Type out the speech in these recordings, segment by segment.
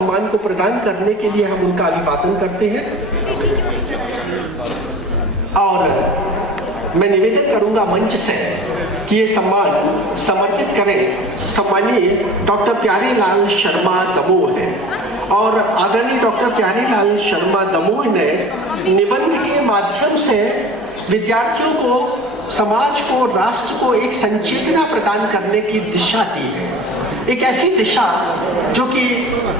सम्मान को प्रदान करने के लिए हम उनका अभिवादन करते हैं और मैं निवेदन करूंगा मंच से कि ये सम्मान समर्पित करें सम्मानीय डॉक्टर प्यारेलाल शर्मा दमोह है। और आदरणीय डॉक्टर प्यारेलाल शर्मा दमोह ने निबंध के माध्यम से विद्यार्थियों को, समाज को, राष्ट्र को एक संचेतना प्रदान करने की दिशा दी है। एक ऐसी दिशा जो कि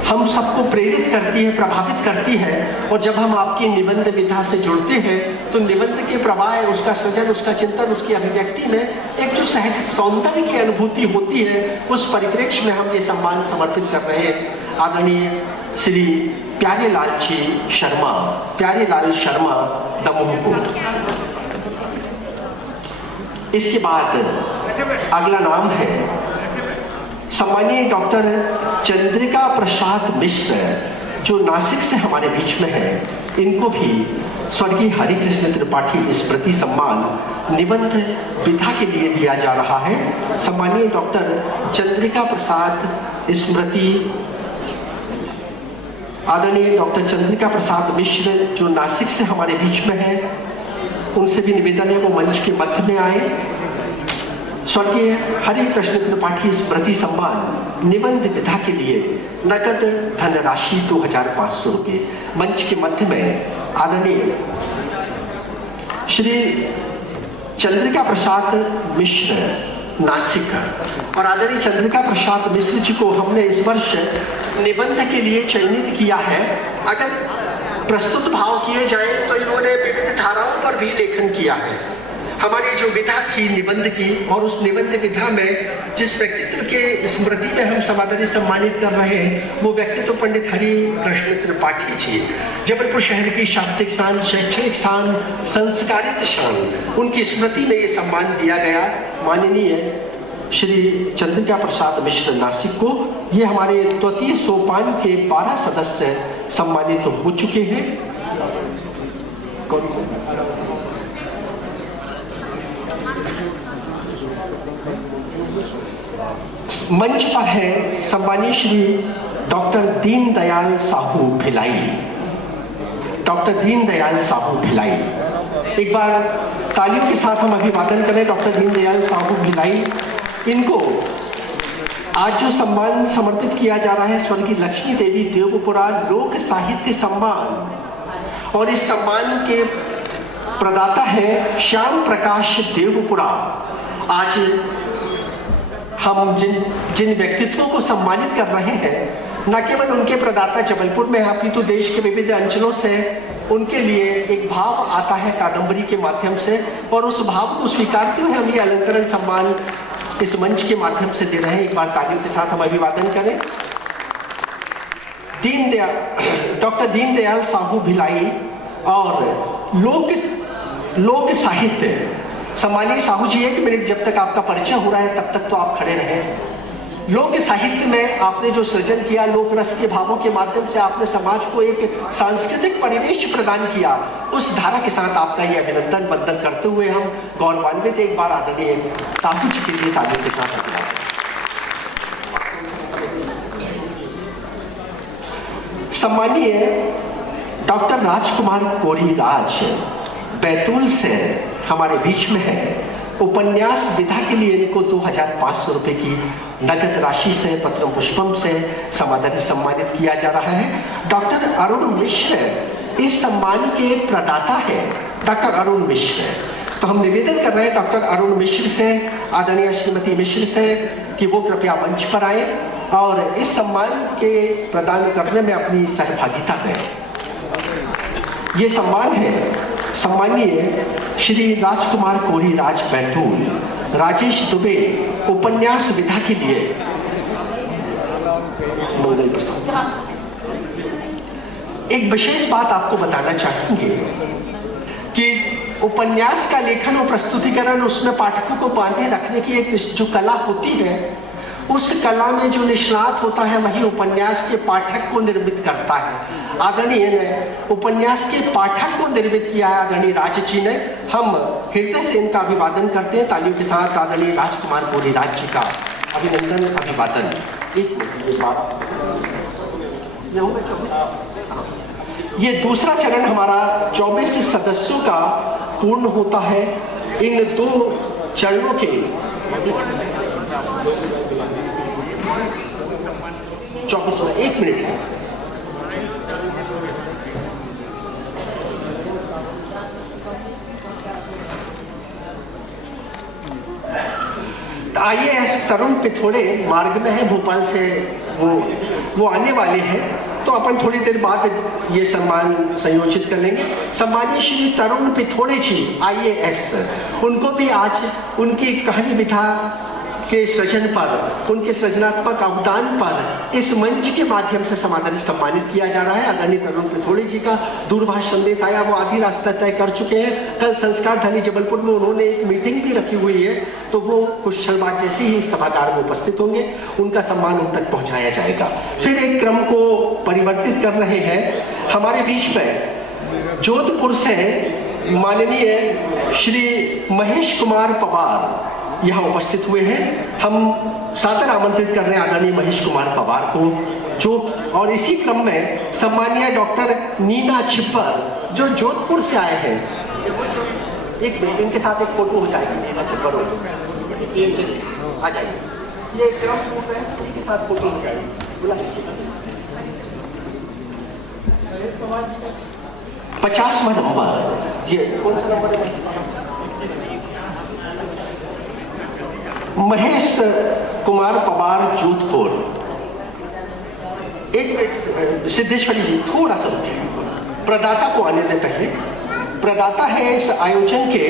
हम सबको प्रेरित करती है, प्रभावित करती है। और जब हम आपकी निबंध विधा से जुड़ते हैं तो निबंध के प्रवाह, उसका सृजन, उसका चिंतन, उसकी अभिव्यक्ति में एक जो सहज सौंदर्य की अनुभूति होती है, उस परिप्रेक्ष्य में हम ये सम्मान समर्पित कर रहे हैं आदरणीय श्री प्यारेलाल शर्मा दमोह को। इसके बाद अगला नाम है सम्मानीय डॉक्टर चंद्रिका प्रसाद मिश्र, जो नासिक से हमारे बीच में है। इनको भी स्वर्गीय हरिकृष्ण त्रिपाठी स्मृति सम्मान निबंध विधा के लिए दिया जा रहा है। सम्मानीय डॉक्टर चंद्रिका प्रसाद स्मृति, आदरणीय डॉक्टर चंद्रिका प्रसाद मिश्र जो नासिक से हमारे बीच में है, उनसे भी निवेदन है वो मंच के मध्य में आए। स्वर्गीय हरिकृष्ण त्रिपाठी स्मृति सम्मान निबंध विधा के लिए नगद धनराशि 2500 रुपये। मंच के मध्य में आदरणीय श्री चंद्रिका प्रसाद मिश्र नासिक, और आदरणीय चंद्रिका प्रसाद मिश्र जी को हमने इस वर्ष निबंध के लिए चयनित किया है। अगर प्रस्तुत भाव किए जाए तो इन्होंने विविध धाराओं पर भी लेखन किया है। हमारी जो विधा थी निबंध की, और उस निबंध विधा में जिस व्यक्तित्व के स्मृति में हम समादरी सम्मानित कर रहे हैं वो व्यक्तित्व पंडित हरिकृष्ण त्रिपाठी जी, जबलपुर शहर की शाब्दिक शान, शैक्षणिक शान, संस्कारित शान, उनकी स्मृति में ये सम्मान दिया गया। माननीय श्री चंद्रिका प्रसाद मिश्र नासिक को ये हमारे द्वितीय सोपान के 12 सदस्य सम्मानित हो चुके हैं। मंच पर है सम्मानीय श्री डॉक्टर दीनदयाल साहू भिलाई। डॉक्टर दीनदयाल साहू भिलाई, एक बार तालियों के साथ हम अभिवादन करें डॉक्टर दीनदयाल साहू भिलाई। इनको आज जो सम्मान समर्पित किया जा रहा है स्वर्गीय लक्ष्मी देवी देवपुरा लोक साहित्य सम्मान, और इस सम्मान के प्रदाता है श्याम प्रकाश देवपुरा। आज हम जिन व्यक्तित्वों को सम्मानित कर रहे हैं, न केवल उनके प्रदाता जबलपुर में, अपितु देश के विविध अंचलों से उनके लिए एक भाव आता है कादंबरी के माध्यम से, और उस भाव को स्वीकारते हुए हम ये अलंकरण सम्मान इस मंच के माध्यम से दे रहे हैं। एक बार तालियों के साथ हम अभिवादन करें। डॉक्टर दीनदयाल साहू भिलाई और लोक साहित्य सम्मानीय साहू जी, एक मिनट जब तक आपका परिचय हो रहा है तब तक तो आप खड़े रहें। लोक साहित्य में आपने जो सृजन किया, लोक रस के भावों के माध्यम से आपने समाज को एक सांस्कृतिक परिवेश प्रदान किया, उस धारा के साथ आपका ये अभिनंदन वंदन करते हुए हम गौरवान्वित एक बार आदरणीय साहू जी के लिए तालियों के साथ अभिवादन। सम्मानीय डॉक्टर राजकुमार कोरी राज बैतूल से हमारे बीच में है। उपन्यास विधा के लिए इनको 2500 रुपये की नगद राशि से पत्र पुष्पम से समादरी सम्मानित किया जा रहा है। डॉक्टर अरुण मिश्र इस सम्मान के प्रदाता है। डॉक्टर अरुण मिश्र, तो हम निवेदन कर रहे हैं डॉक्टर अरुण मिश्र से, आदरणीय श्रीमती मिश्र से, कि वो कृपया मंच पर आए और इस सम्मान के प्रदान करने में अपनी सहभागिता दें। ये सम्मान है सम्मानीय श्री राजकुमार कोरी राज बैतूल, राजेश दुबे उपन्यास विधा के लिए मंगल प्रसाद। एक विशेष बात आपको बताना चाहेंगे कि उपन्यास का लेखन और प्रस्तुतिकरण, उसमें पाठकों को बांधे रखने की एक जो कला होती है, उस कला में जो निष्णात होता है वही उपन्यास के पाठक को निर्मित करता है। आदरणीय ने उपन्यास के पाठक को निर्मित किया है, आदरणीय राज जी ने। हम हृदय से इनका अभिवादन करते हैं तालियों के साथ। आदरणीय राजकुमार कोरी राज जी का अभिनंदन, अभिवादन। एक मिनट, ये होगा 24। ये दूसरा चरण हमारा 24 सदस्यों का पूर्ण होता है। इन 2 चरणों के 24 में 1 मिनट है। IAS तरुण पिथोड़े मार्ग में है, भोपाल से वो आने वाले हैं, तो अपन थोड़ी देर बाद ये सम्मान संयोजित कर लेंगे। सम्मानीय श्री तरुण पिथोड़े जी IAS, उनको भी आज उनकी कहानी विधा के सृजन पर, उनके सृजनात्मक अवदान पर इस मंच के माध्यम से सम्मानित किया जा रहा है। आदरणीय तरुण पिथोड़े जी का दूरभाष संदेश आया, वो आधी रास्ता तय कर चुके हैं। कल संस्कार धनी जबलपुर में उन्होंने एक मीटिंग भी रखी हुई है, तो वो कुछ क्षण बाद जैसे ही इस सभागार में उपस्थित होंगे, उनका सम्मान उन तक पहुंचाया जाएगा। फिर एक क्रम को परिवर्तित कर रहे हैं। हमारे बीच में जोधपुर से माननीय श्री महेश कुमार पवार यहाँ उपस्थित हुए हैं। हम सादर आमंत्रित कर रहे हैं आदरणीय महेश कुमार पवार को, जो और इसी क्रम में सम्मानीय डॉक्टर नीना छिब्बर जो जोधपुर से आए हैं। एक मिनट, इनके साथ एक फोटो हो जाएगी। नीना छिब्बर आ जाइए, ये क्रम पूर्ण है, इनके साथ फोटो हो जाएगी। बुला 50वां नंबर, ये कौन सा नंबर है? महेश कुमार पवार जोधपुर। एक मिनट सिद्धेश्वरी जी, थोड़ा सा रुकिए, प्रदाता को आने दें। पहले प्रदाता है इस आयोजन के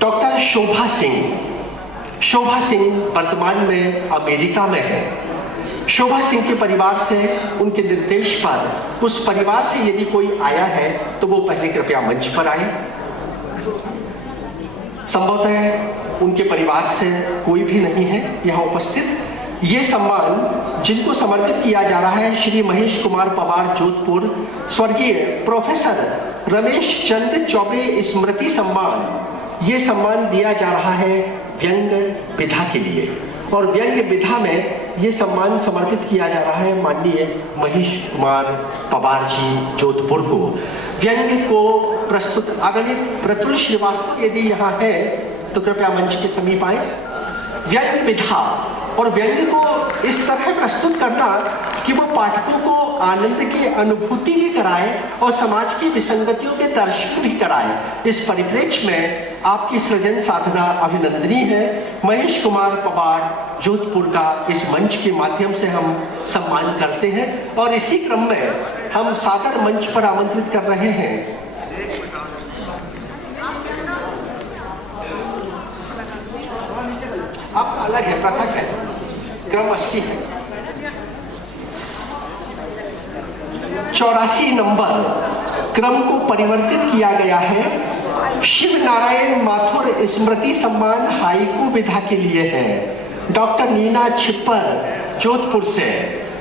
डॉक्टर शोभा सिंह। शोभा सिंह वर्तमान में अमेरिका में है। शोभा सिंह के परिवार से, उनके निर्देश पर, उस परिवार से यदि कोई आया है तो वो पहले कृपया मंच पर आए। संभवतः उनके परिवार से कोई भी नहीं है यहाँ उपस्थित। ये सम्मान जिनको समर्पित किया जा रहा है, श्री महेश कुमार पवार जोधपुर, स्वर्गीय प्रोफेसर रमेश चंद्र चौबे स्मृति सम्मान। ये सम्मान दिया जा रहा है व्यंग विधा के लिए, और व्यंग विधा में ये सम्मान समर्पित किया जा रहा है माननीय महेश कुमार पवार जी जोधपुर को। व्यंग को प्रस्तुत आदरणीय प्रतुल श्रीवास्तव यदि यहाँ है तो कृपया मंच के समीप आए। व्यंग विधा और व्यंग को इस तरह प्रस्तुत करना कि वो पाठकों को आनंद की अनुभूति भी कराए और समाज की विसंगतियों के दर्शन भी कराए। इस परिप्रेक्ष्य में आपकी सृजन साधना अभिनंदनीय है। महेश कुमार पवार जोधपुर का इस मंच के माध्यम से हम सम्मान करते हैं, और इसी क्रम में हम सादर मंच पर आमंत्रित कर रहे हैं आपका अलग है, पृथक है, क्रम 80 है। 84 नंबर क्रम को परिवर्तित किया गया है। शिव नारायण माथुर स्मृति सम्मान हाइकू विधा के लिए है, डॉक्टर नीना छिब्बर जोधपुर से।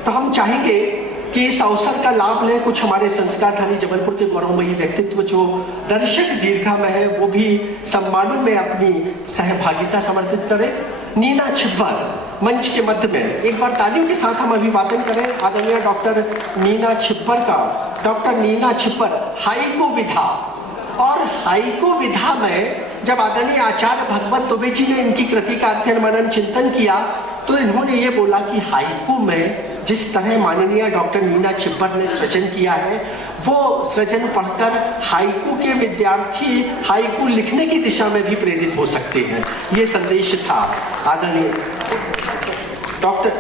तो हम चाहेंगे कि इस अवसर का लाभ लें कुछ हमारे संस्कार धनी जबलपुर के गौरवमयी व्यक्तित्व जो दर्शक दीर्घा में है, वो भी सम्मानों में अपनी सहभागिता समर्पित करें। नीना छिब्बर मंच के मध्य में एक बार तालियों के साथ हम अभिवादन करें आदरणीय डॉक्टर नीना छिब्बर का। डॉक्टर नीना छिब्बर हाइकू विधा, और हाइकू विधा में जब आदरणीय आचार्य भगवत दुबे जी ने इनकी कृति का अध्ययन मनन चिंतन किया तो इन्होंने ये बोला कि हाइकू में जिस तरह माननीय डॉक्टर नीना छिब्बर ने सृजन किया है, वो सृजन पढ़कर हाइकू के विद्यार्थी हाइकू लिखने की दिशा में भी प्रेरित हो सकते हैं। ये संदेश था आदरणीय डॉक्टर।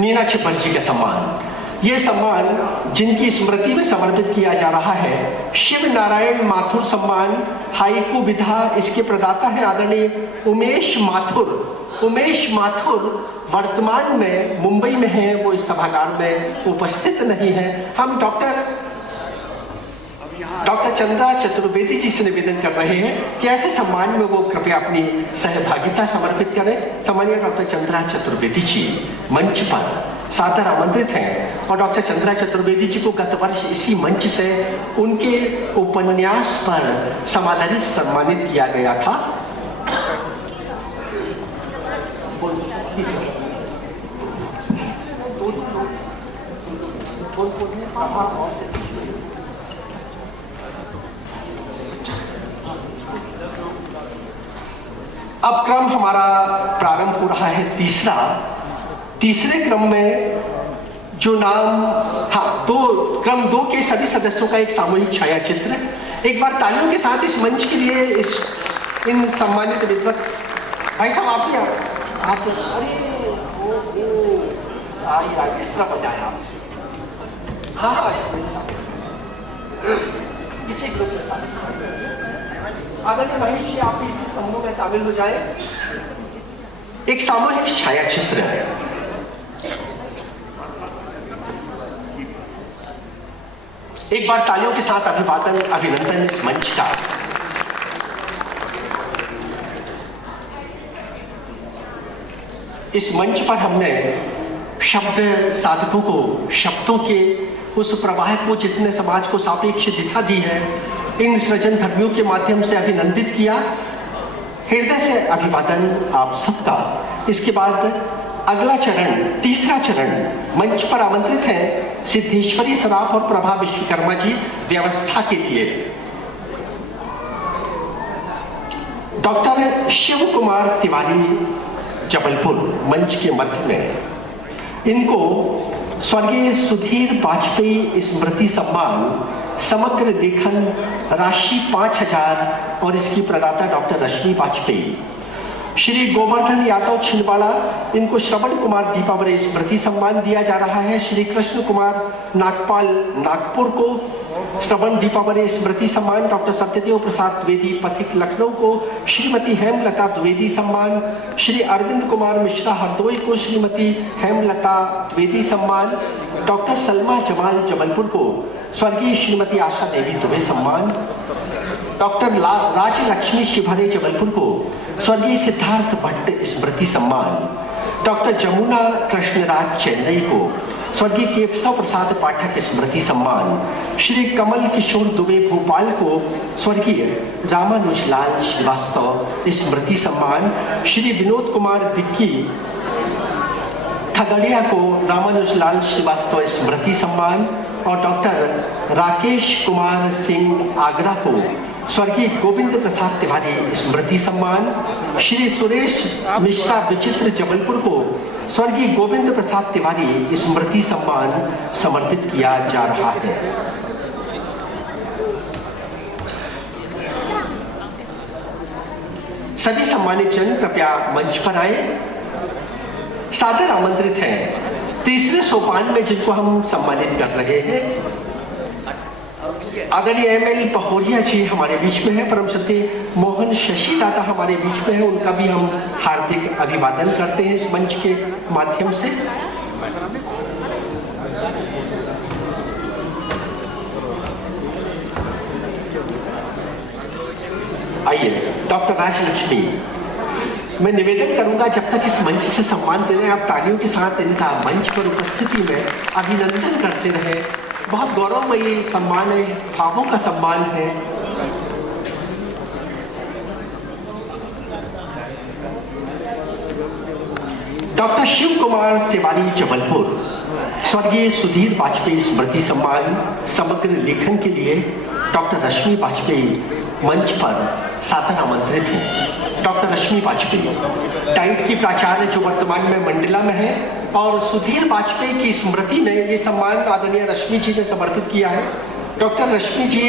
नीना छिब्बर जी का सम्मान, ये सम्मान जिनकी स्मृति में समर्पित किया जा रहा है, शिव नारायण माथुर सम्मान हाइकू विधा। इसके प्रदाता हैं आदरणीय उमेश माथुर। उमेश माथुर वर्तमान में मुंबई में हैं, वो इस सभागार में उपस्थित नहीं है। हम डॉक्टर चंद्रा चतुर्वेदी जी से निवेदन कर रहे हैं कि ऐसे सम्मान में वो कृपया अपनी सहभागिता समर्पित करें। सम्मानीय डॉक्टर चंद्रा चतुर्वेदी जी मंच पर सादर आमंत्रित हैं और डॉक्टर चंद्रा चतुर्वेदी जी को गत वर्ष इसी मंच से उनके उपन्यास पर समादरित सम्मानित किया गया था। अब क्रम हमारा प्रारंभ हो रहा है तीसरे क्रम में जो नाम, क्रम 2 के सभी सदस्यों का एक सामूहिक छाया चित्र। एक बार तालियों के साथ इस मंच के लिए इन सम्मानित विद्वत भाई साहब आप अरे इस तरह हो जाए आपसे। इसी ग्रुप में शामिल आदरणीय महेश जी, आप इसी समूह में शामिल हो जाए। एक सामूहिक छाया चित्र है। एक बार तालियों के साथ अभिनंदन इस मंच का। इस मंच पर हमने शब्द साधकों को, शब्दों के उस प्रवाह को जिसने समाज को सापेक्ष दिशा दी है, इन सृजन धर्मियों के माध्यम से अभिनंदित किया। हृदय से अभिवादन आप सबका। इसके बाद अगला चरण, तीसरा चरण, मंच पर आमंत्रित हैं सिद्धेश्वरी सराफ और प्रभा विश्वकर्मा जी व्यवस्था के लिए। डॉक्टर शिव कुमार तिवारी जबलपुर मंच के मध्य में। इनको स्वर्गीय सुधीर वाजपेयी स्मृति सम्मान, समग्र लेखन, राशि 5000 और इसकी प्रदाता डॉक्टर रश्मि वाजपेयी। श्री गोवर्धन यादव छिंदवाड़ा, इनको श्रवण कुमार दीपावली स्मृति सम्मान दिया जा रहा है। श्री कृष्ण कुमार नागपाल नागपुर को श्रवण दीपावली स्मृति सम्मान। डॉक्टर सत्यदेव प्रसाद द्विवेदी पथिक लखनऊ को श्रीमती हेमलता द्विवेदी सम्मान। श्री अरविंद कुमार मिश्रा हरदोई को श्रीमती हेमलता द्विवेदी सम्मान। डॉक्टर सलमा जमाल जबलपुर को स्वर्गीय श्रीमती आशा देवी दुबे सम्मान। डॉक्टर राजलक्ष्मी शिवहरे जबलपुर को स्वर्गीय सिद्धार्थ भट्ट स्मृति सम्मान। डॉक्टर जमुना कृष्णराज चेन्नई को स्वर्गीय केशव प्रसाद पाठक स्मृति सम्मान। श्री कमल किशोर दुबे भोपाल को स्वर्गीय रामानुजलाल श्रीवास्तव स्मृति सम्मान। श्री विनोद कुमार विक्की खगड़िया को रामानुजलाल श्रीवास्तव स्मृति सम्मान और डॉक्टर राकेश कुमार सिंह आगरा को स्वर्गीय गोविंद प्रसाद तिवारी स्मृति सम्मान। श्री सुरेश मिश्रा विचित्र जबलपुर को स्वर्गीय गोविंद प्रसाद तिवारी स्मृति सम्मान समर्पित किया जा रहा है। सभी सम्मानित जन कृपया मंच पर आए। सादर आमंत्रित हैं तीसरे सोपान में जिनको हम सम्मानित कर रहे हैं। आदरणीय एमएल पहोरिया जी हमारे बीच में है। परम सत्य मोहन शशि दादा हमारे बीच में है। उनका भी हम हार्दिक अभिवादन करते हैं इस मंच के माध्यम से। आइए डॉक्टर राजलक्ष्मी, मैं निवेदन करूंगा जब तक इस मंच से सम्मान दे रहे हैं, आप तालियों के साथ इनका मंच पर उपस्थिति में अभिनंदन करते रहे। बहुत गौरवमयी सम्मान है, भावों का सम्मान है। डॉक्टर शिव कुमार तिवारी जबलपुर, स्वर्गीय सुधीर वाजपेयी स्मृति सम्मान, समग्र लेखन के लिए डॉक्टर रश्मि वाजपेयी मंच पर सादर आमंत्रित हैं। डॉक्टर रश्मि वाजपेयी डाइट की प्राचार्य जो वर्तमान में मंडला में है और सुधीर वाजपेयी की स्मृति में ये सम्मान आदरणीय रश्मि जी ने समर्पित किया है। डॉक्टर रश्मि जी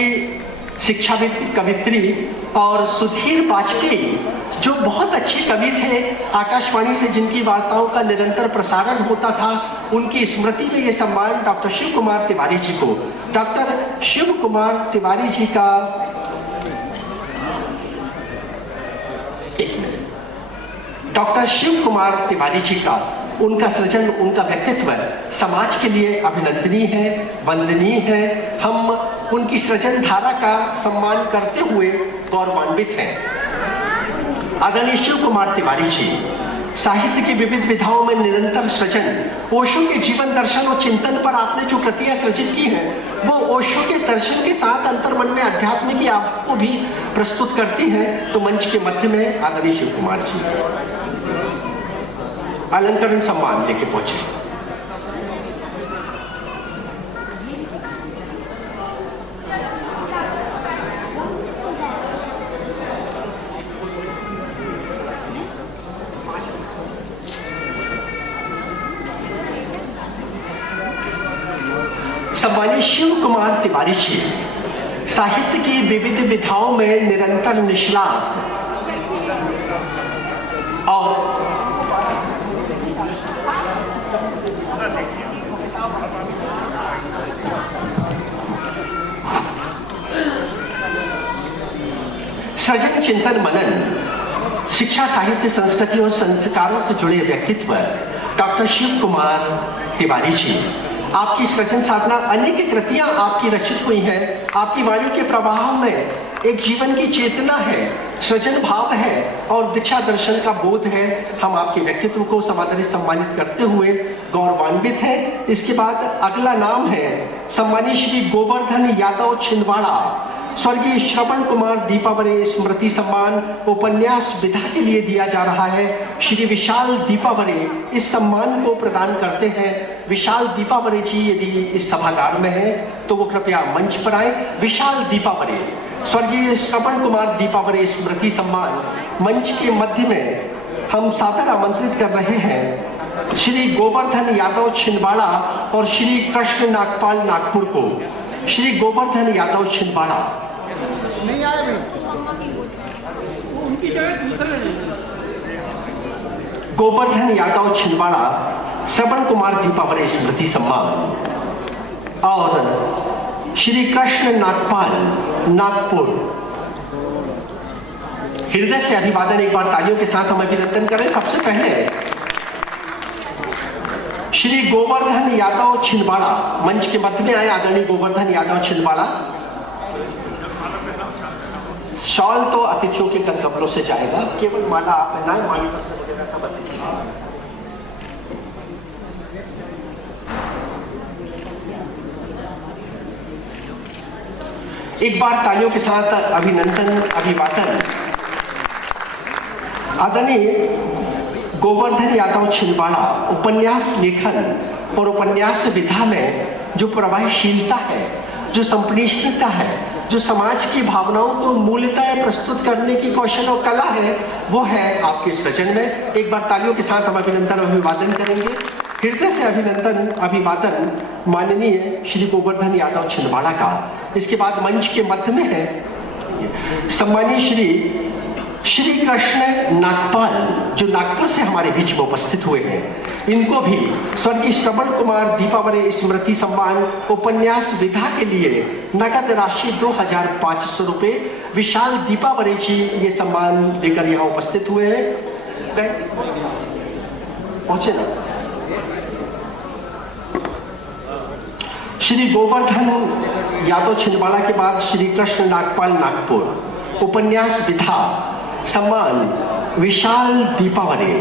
शिक्षाविद, कवित्री और सुधीर वाजपेयी जो बहुत अच्छे कवि थे, आकाशवाणी से जिनकी वार्ताओं का निरंतर प्रसारण होता था, उनकी स्मृति में ये सम्मान डॉक्टर शिव कुमार तिवारी जी को। डॉक्टर शिव कुमार तिवारी जी का डॉक्टर शिव कुमार तिवारी जी का, उनका सृजन, उनका व्यक्तित्व समाज के लिए अभिनंदनीय है, वंदनीय है। हम उनकी सृजन धारा का सम्मान करते हुए गौरवान्वित हैं। आदरणीय शिव कुमार तिवारी जी साहित्य की विविध विधाओं में निरंतर सृजन, ओशो के जीवन दर्शन और चिंतन पर आपने जो कृतियां सृजित की हैं वो ओशो के दर्शन के साथ अंतर्मन में अध्यात्म की आपको भी प्रस्तुत करती हैं। तो मंच के मध्य में आदरणीय शिव कुमार जी अलंकरण सम्मान लेके पहुंचे। सम्मानित शिव कुमार तिवारी जी साहित्य की विविध विधाओं में निरंतर निष्णात और सृजन, चिंतन, मनन, शिक्षा, साहित्य, संस्कृति और संस्कारों से जुड़े व्यक्तित्व डॉक्टर शिव कुमार तिवारी जी, आपकी सृजन साधना अनेक कृतियां आपकी रचित हुई हैं। आपकी वाणी के प्रवाह में एक जीवन की चेतना है, सृजन भाव है और दीक्षा दर्शन का बोध है। हम आपके व्यक्तित्व को समादरित सम्मानित करते हुए गौरवान्वित हैं। इसके बाद अगला नाम है सम्मानित श्री गोवर्धन यादव छिंदवाड़ा, स्वर्गीय श्रवण कुमार दीपावरे स्मृति सम्मान उपन्यास विधा के लिए दिया जा रहा है। श्री विशाल दीपावरे इस सम्मान को प्रदान करते हैं। विशाल दीपावरे जी यदि इस सभागार में हैं तो वो कृपया मंच पर आए। विशाल दीपावरे, स्वर्गीय श्रवण कुमार दीपावरे स्मृति सम्मान मंच के मध्य में हम सादर आमंत्रित कर रहे हैं श्री गोवर्धन यादव छिंदवाड़ा और श्री कृष्ण नागपाल नागपुर को। श्री गोवर्धन यादव छिंदवाड़ा नहीं आए भी, उनकी जगह दूसरे गोवर्धन यादव छिंदवाड़ा श्रवण कुमार दीपावरे स्मृति सम्मान और श्री कृष्ण नागपाल नागपुर। हृदय से अभिवादन एक बार तालियों के साथ हम अभिनंदन करें। सबसे पहले श्री गोवर्धन यादव छिंदवाड़ा मंच के मध्य में आए। आदरणीय गोवर्धन यादव छिंदवाड़ा, शॉल तो अतिथियों के कदमों से जाएगा, केवल माला आप पहनाएं, माली पत्र वगैरह सब अतिथि। एक बार तालियों के साथ अभिनंदन अभिवादन आदरणीय गोवर्धन यादव छिंदवाड़ा। उपन्यास लेखन और उपन्यास विधा में जो प्रभावशीलता है, जो संप्रेषणीयता है, जो समाज की भावनाओं को मूलतः प्रस्तुत करने की कौशल और कला है, वो है आपके सृजन में। एक बार तालियों के साथ हम अभिनंदन अभिवादन करेंगे। हृदय से अभिनंदन अभिवादन माननीय श्री गोवर्धन यादव छिंदवाड़ा का। इसके बाद मंच के मध्य में है सम्मानीय श्री कृष्ण नागपाल, जो नागपुर से हमारे बीच में उपस्थित हुए हैं। इनको भी स्वर्गीय श्रवण कुमार दीपावरे स्मृति सम्मान उपन्यास विधा के लिए नगद राशि 2500 रुपये। विशाल दीपावरे जी ये सम्मान लेकर यहाँ उपस्थित हुए हैं। पहुंचे ना। श्री गोवर्धन यादव छिंदवाड़ा के बाद श्री कृष्ण नागपाल नागपुर उपन्यास विधा सम्मान विशाल दीपावरे।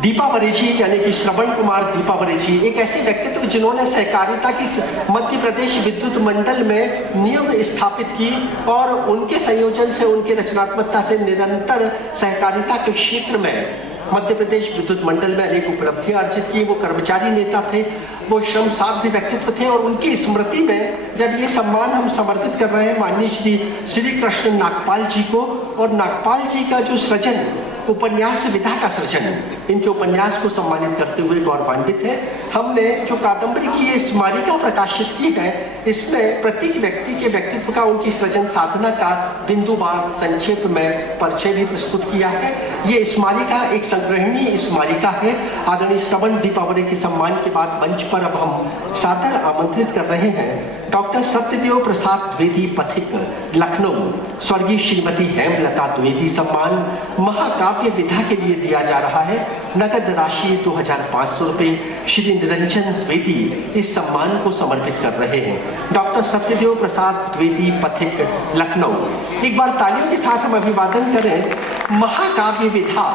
दीपावरे जी यानी कि श्रवण कुमार दीपावरे जी एक ऐसे व्यक्तित्व जिन्होंने सहकारिता की मध्य प्रदेश विद्युत मंडल में नियोग स्थापित की और उनके संयोजन से, उनके रचनात्मकता से निरंतर सहकारिता के क्षेत्र में मध्य प्रदेश विद्युत मंडल में अनेक उपलब्धियां अर्जित की। वो कर्मचारी नेता थे, वो श्रम साध्य व्यक्तित्व थे और उनकी स्मृति में जब ये सम्मान हम समर्पित कर रहे हैं माननीय श्री कृष्ण नागपाल जी को, और नागपाल जी का जो सृजन उपन्यास विधा का सृजन, इनके उपन्यास को सम्मानित करते हुए गौरवान्वित है। हमने जो कादम्बरी की ये स्मारिका प्रकाशित की है, इसमें प्रत्येक व्यक्ति के व्यक्तित्व का, उनकी सृजन साधना का बिंदुवार संक्षेप में परिचय भी प्रस्तुत किया है। ये स्मारिका एक संग्रहणीय स्मारिका है। आदरणीय श्रवण दीपावरे के सम्मान के बाद मंच पर अब हम सादर आमंत्रित कर रहे हैं डॉक्टर सत्यदेव प्रसाद द्विवेदी पथिक लखनऊ, स्वर्गीय श्रीमती हेमलता द्विवेदी सम्मान महाकाव्य विधा के लिए दिया जा रहा है। नगद राशि 2500 रुपये। श्री निरंजन द्विवेदी इस सम्मान को समर्पित कर रहे हैं। डॉक्टर सत्यदेव प्रसाद द्विवेदी पथिक लखनऊ। एक बार तालियों के साथ हम अभिवादन करें। महाकाव्य विधा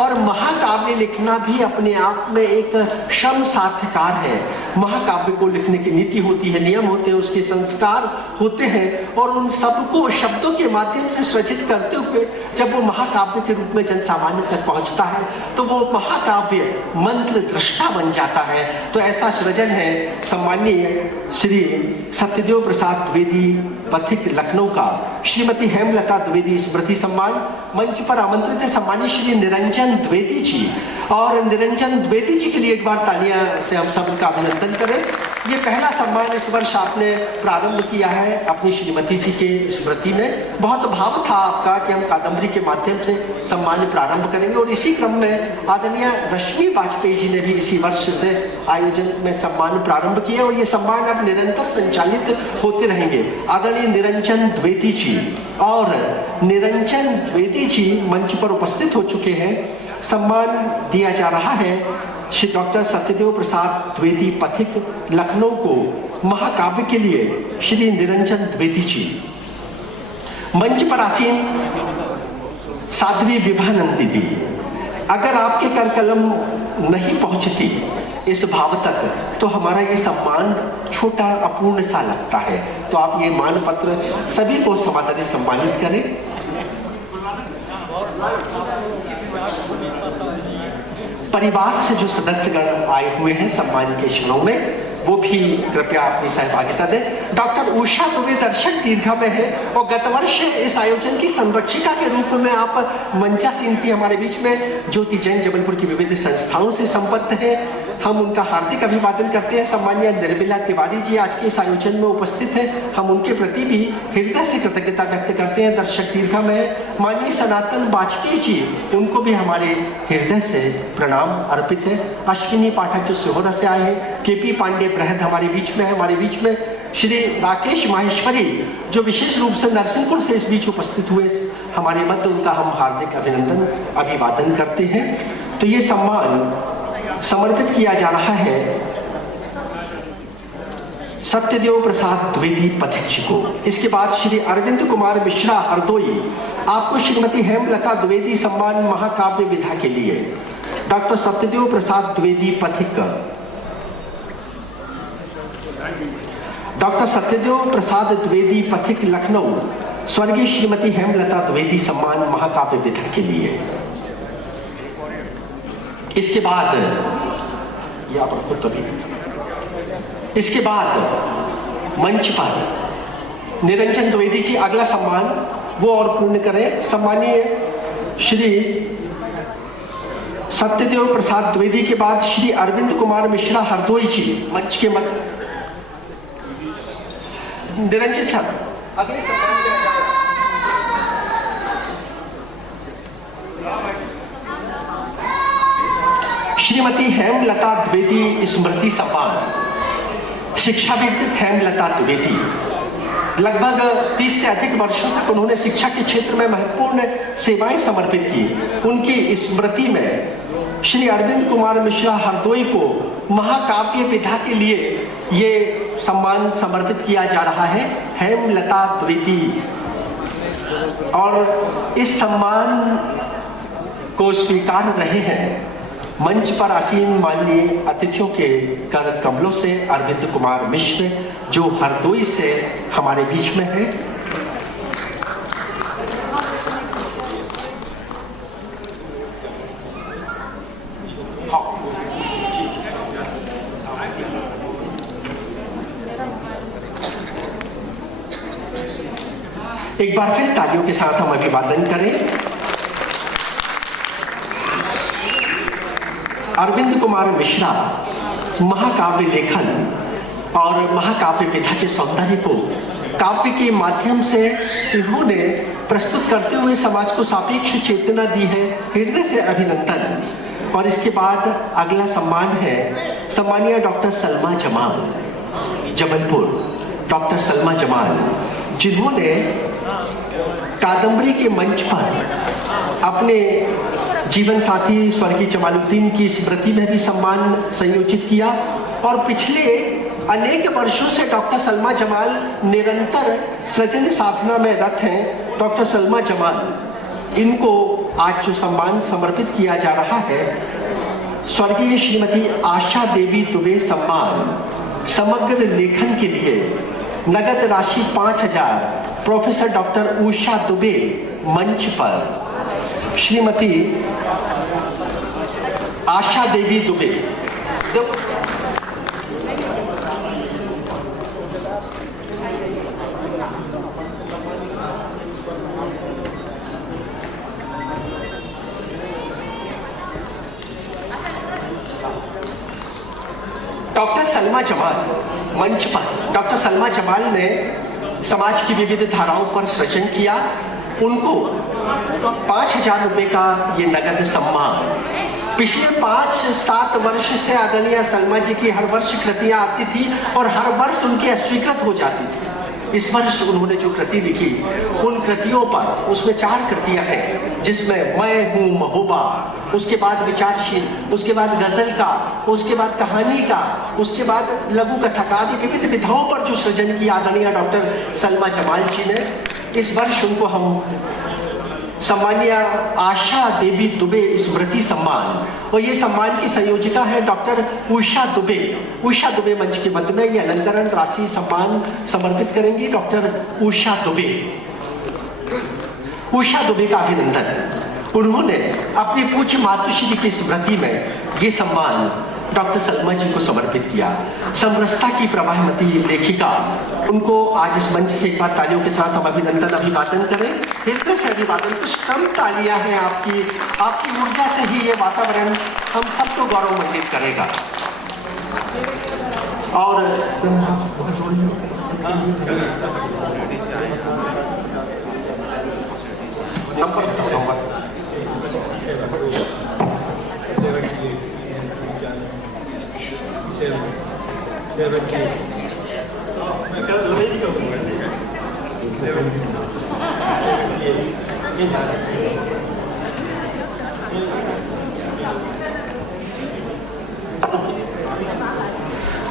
और महाकाव्य लिखना भी अपने आप में एक श्रम साध्यकार है। महाकाव्य को लिखने की नीति होती है, नियम होते हैं, उसके संस्कार होते हैं, और उन सबको शब्दों के माध्यम से सृजित करते हुए जब वो महाकाव्य के रूप में जनसामान्य तक पहुंचता है तो वो महाकाव्य मंत्र दृष्टा बन जाता है। तो ऐसा सृजन है सम्माननीय श्री सत्यदेव प्रसाद द्विवेदी पथिक लखनऊ का श्रीमती हेमलता द्विवेदी स्मृति सम्मान। मंच पर आमंत्रित है सम्मानित श्री निरंजन द्विवेदी जी, और निरंजन द्विवेदी जी के लिए एक बार तालियां से हम सब का अभिनंदन करें। ये पहला सम्मान इस वर्ष आपने प्रारंभ किया है अपनी श्रीमती जी के स्मृति में। बहुत भाव था आपका कि हम कादम्बरी के माध्यम से सम्मान प्रारंभ करेंगे, और इसी क्रम में आदरणीय रश्मि वाजपेयी जी ने भी इसी वर्ष से आयोजन में सम्मान प्रारंभ किया, और ये सम्मान अब निरंतर संचालित होते रहेंगे। आदरणीय निरंजन द्विवेदी जी, और निरंजन द्विवेदी जी मंच पर उपस्थित हो चुके हैं। सम्मान दिया जा रहा है श्री डॉक्टर सत्यदेव प्रसाद द्विवेदी पथिक लखनऊ को महाकाव्य के लिए श्री निरंजन द्विवेदी जी। मंच पर आसीन साध्वी विभानंदी दी, अगर आपके कर कलम नहीं पहुंचती इस भाव तक तो हमारा ये सम्मान छोटा अपूर्ण सा लगता है। तो आप ये मान पत्र सभी को समादर सम्मानित करें। परिवार से जो सदस्यगण आए हुए हैं सम्मान के क्षणों में, वो भी कृपया अपनी सहभागिता दें। डॉक्टर उषा दुबे दर्शक दीर्घा में है, और गत वर्ष इस आयोजन की संरक्षिका के रूप में आप मंचासीन थी हमारे बीच में। ज्योति जैन जबलपुर की विविध संस्थाओं से संबद्ध है, हम उनका हार्दिक अभिवादन करते हैं। सम्मानीय निर्मला तिवारी जी आज के इस आयोजन में उपस्थित हैं, हम उनके प्रति भी हृदय से कृतज्ञता व्यक्त करते हैं। दर्शक दीर्घा में माननीय सनातन वाजपेयी जी, उनको भी हमारे हृदय से प्रणाम अर्पित है। अश्विनी पाठक जो सिहोरा से आए हैं, केपी पांडे बृहद हमारे बीच में है, हमारे बीच में श्री राकेश माहेश्वरी जो विशेष रूप से नरसिंहपुर से इस बीच उपस्थित हुए हमारे मध्य, उनका हम हार्दिक अभिनंदन अभिवादन करते हैं। तो ये सम्मान समर्पित किया जा रहा है सत्यदेव प्रसाद द्विवेदी पथिक जी को। इसके बाद श्री अरविंद कुमार मिश्रा हरदोई, आपको श्रीमती हेमलता द्विवेदी सम्मान महाकाव्य विधा के लिए। डॉक्टर सत्यदेव प्रसाद द्विवेदी पथिक, डॉक्टर सत्यदेव प्रसाद द्विवेदी पथिक लखनऊ, स्वर्गीय श्रीमती हेमलता द्विवेदी सम्मान महाकाव्य विधा के लिए। इसके बाद इसके बाद मंच पर निरंजन द्विवेदी जी अगला सम्मान वो और पूर्ण करें। सम्मानीय श्री सत्यदेव प्रसाद द्विवेदी के बाद श्री अरविंद कुमार मिश्रा हरदोई जी मंच के मध्य। निरंजन सर अगले सम्मान दिया जाएगा। श्रीमती हेमलता द्विवेदी स्मृति सम्मान, शिक्षाविद हेमलता द्विवेदी। लगभग 30 से अधिक वर्षों तक उन्होंने शिक्षा के क्षेत्र में महत्वपूर्ण सेवाएं समर्पित की। उनकी स्मृति में श्री अरविंद कुमार मिश्रा हरदोई को महाकाव्य विधा के लिए ये सम्मान समर्पित किया जा रहा है, हेमलता द्विवेदी। और इस सम्मान को स्वीकार रहे हैं मंच पर आसीन माननीय अतिथियों के कर कमलों से अरविंद कुमार मिश्र जो हरदोई से हमारे बीच में है। एक बार फिर तालियों के साथ हम अभिवादन करें। अरविंद कुमार मिश्रा महाकाव्य लेखन और महाकाव्य विधा के सौंदर्य को काव्य के माध्यम से इन्होंने प्रस्तुत करते हुए समाज को सापेक्ष चेतना दी है, हृदय से अभिनंदन। और इसके बाद अगला सम्मान है सम्मानीय डॉक्टर सलमा जमाल जबलपुर। डॉक्टर सलमा जमाल जिन्होंने कादम्बरी के मंच पर अपने जीवन साथी स्वर्गीय जमालुद्दीन की स्मृति में भी सम्मान संयोजित किया, और पिछले अनेक वर्षों से डॉक्टर सलमा जमाल निरंतर सृजन साधना में रत हैं। डॉक्टर सलमा जमाल इनको आज जो सम्मान समर्पित किया जा रहा है, स्वर्गीय श्रीमती आशा देवी दुबे सम्मान समग्र लेखन के लिए नगद राशि 5,000 प्रोफेसर डॉक्टर उषा दुबे मंच पर। श्रीमती आशा देवी दुबे। डॉक्टर सलमा जमाल मंच पर। डॉक्टर सलमा जमाल ने समाज की विविध धाराओं पर सृजन किया। उनको 5,000 रुपए का ये नगद सम्मान। पिछले 5-7 वर्ष से आदरणीय सलमा जी की हर वर्ष कृतियां आती थी और हर वर्ष उनकी अस्वीकृत हो जाती थी। इस वर्ष उन्होंने जो कृति लिखी, उन कृतियों पर, उसमें 4 कृतियां हैं, जिसमें मैं हूँ महोबा, उसके बाद विचारशील, उसके बाद गजल का, उसके बाद कहानी का, उसके बाद लघु कथक आदि विविध विधाओं पर जो सृजन किया आदरणीय डॉक्टर सलमा जमाल जी ने। इस वर्ष उनको हम सम्मानीय आशा देवी दुबे स्मृति सम्मान, और ये सम्मान की संयोजिका है डॉक्टर उषा दुबे। उषा दुबे मंच के मध्य में ये अलंकरण राशि सम्मान समर्पित करेंगी डॉक्टर उषा दुबे। उषा दुबे का अभिनंदन। उन्होंने अपनी पूज्य मातुश्री की स्मृति में ये सम्मान डॉक्टर सलमा जी को समर्पित किया। समरसता की प्रवाहमती लेखिका, उनको आज इस मंच से एक बार तालियों के साथ हम अभिवादन करें। हृदय से अभिवादन। कुछ कम तालियां हैं आपकी ऊर्जा से ही ये वातावरण हम सबको गौरवमंडित करेगा। और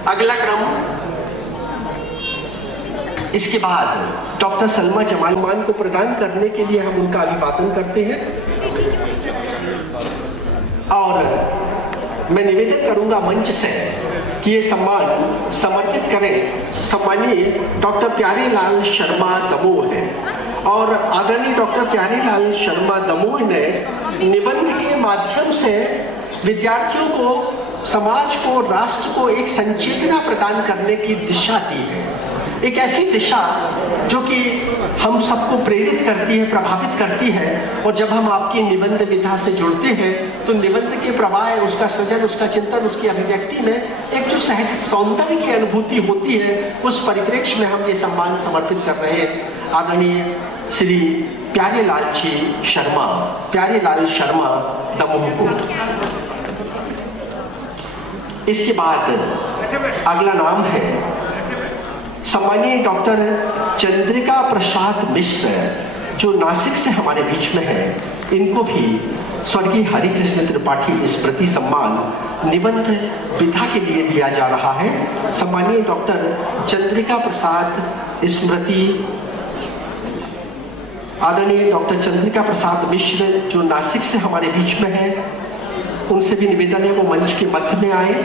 अगला क्रम, इसके बाद डॉक्टर सलमा जमाल मान को प्रदान करने के लिए हम उनका अभिवादन करते हैं। और मैं निवेदन करूंगा मंच से कि ये सम्मान समर्पित करें सम्मानीय डॉक्टर प्यारेलाल शर्मा दमोह है। और आदरणीय डॉक्टर प्यारेलाल शर्मा दमोह ने निबंध के माध्यम से विद्यार्थियों को, समाज को, राष्ट्र को एक संचेतना प्रदान करने की दिशा दी है। एक ऐसी दिशा जो कि हम सबको प्रेरित करती है, प्रभावित करती है। और जब हम आपकी निबंध विधा से जुड़ते हैं तो निबंध के प्रवाह, उसका सृजन, उसका चिंतन, उसकी अभिव्यक्ति में एक जो सहज सौंदर्य की अनुभूति होती है, उस परिप्रेक्ष्य में हम ये सम्मान समर्पित कर रहे हैं आदरणीय श्री प्यारेलाल जी शर्मा, प्यारेलाल शर्मा दमोह को। इसके बाद अगला नाम है सम्मानीय डॉक्टर चंद्रिका प्रसाद मिश्र, जो नासिक से हमारे बीच में है। इनको भी स्वर्गीय हरिकृष्ण त्रिपाठी स्मृति सम्मान निबंध विधा के लिए दिया जा रहा है। सम्मानीय डॉक्टर चंद्रिका प्रसाद स्मृति, आदरणीय डॉक्टर चंद्रिका प्रसाद मिश्र, जो नासिक से हमारे बीच में है, उनसे भी निवेदन है वो मंच के मध्य में आए।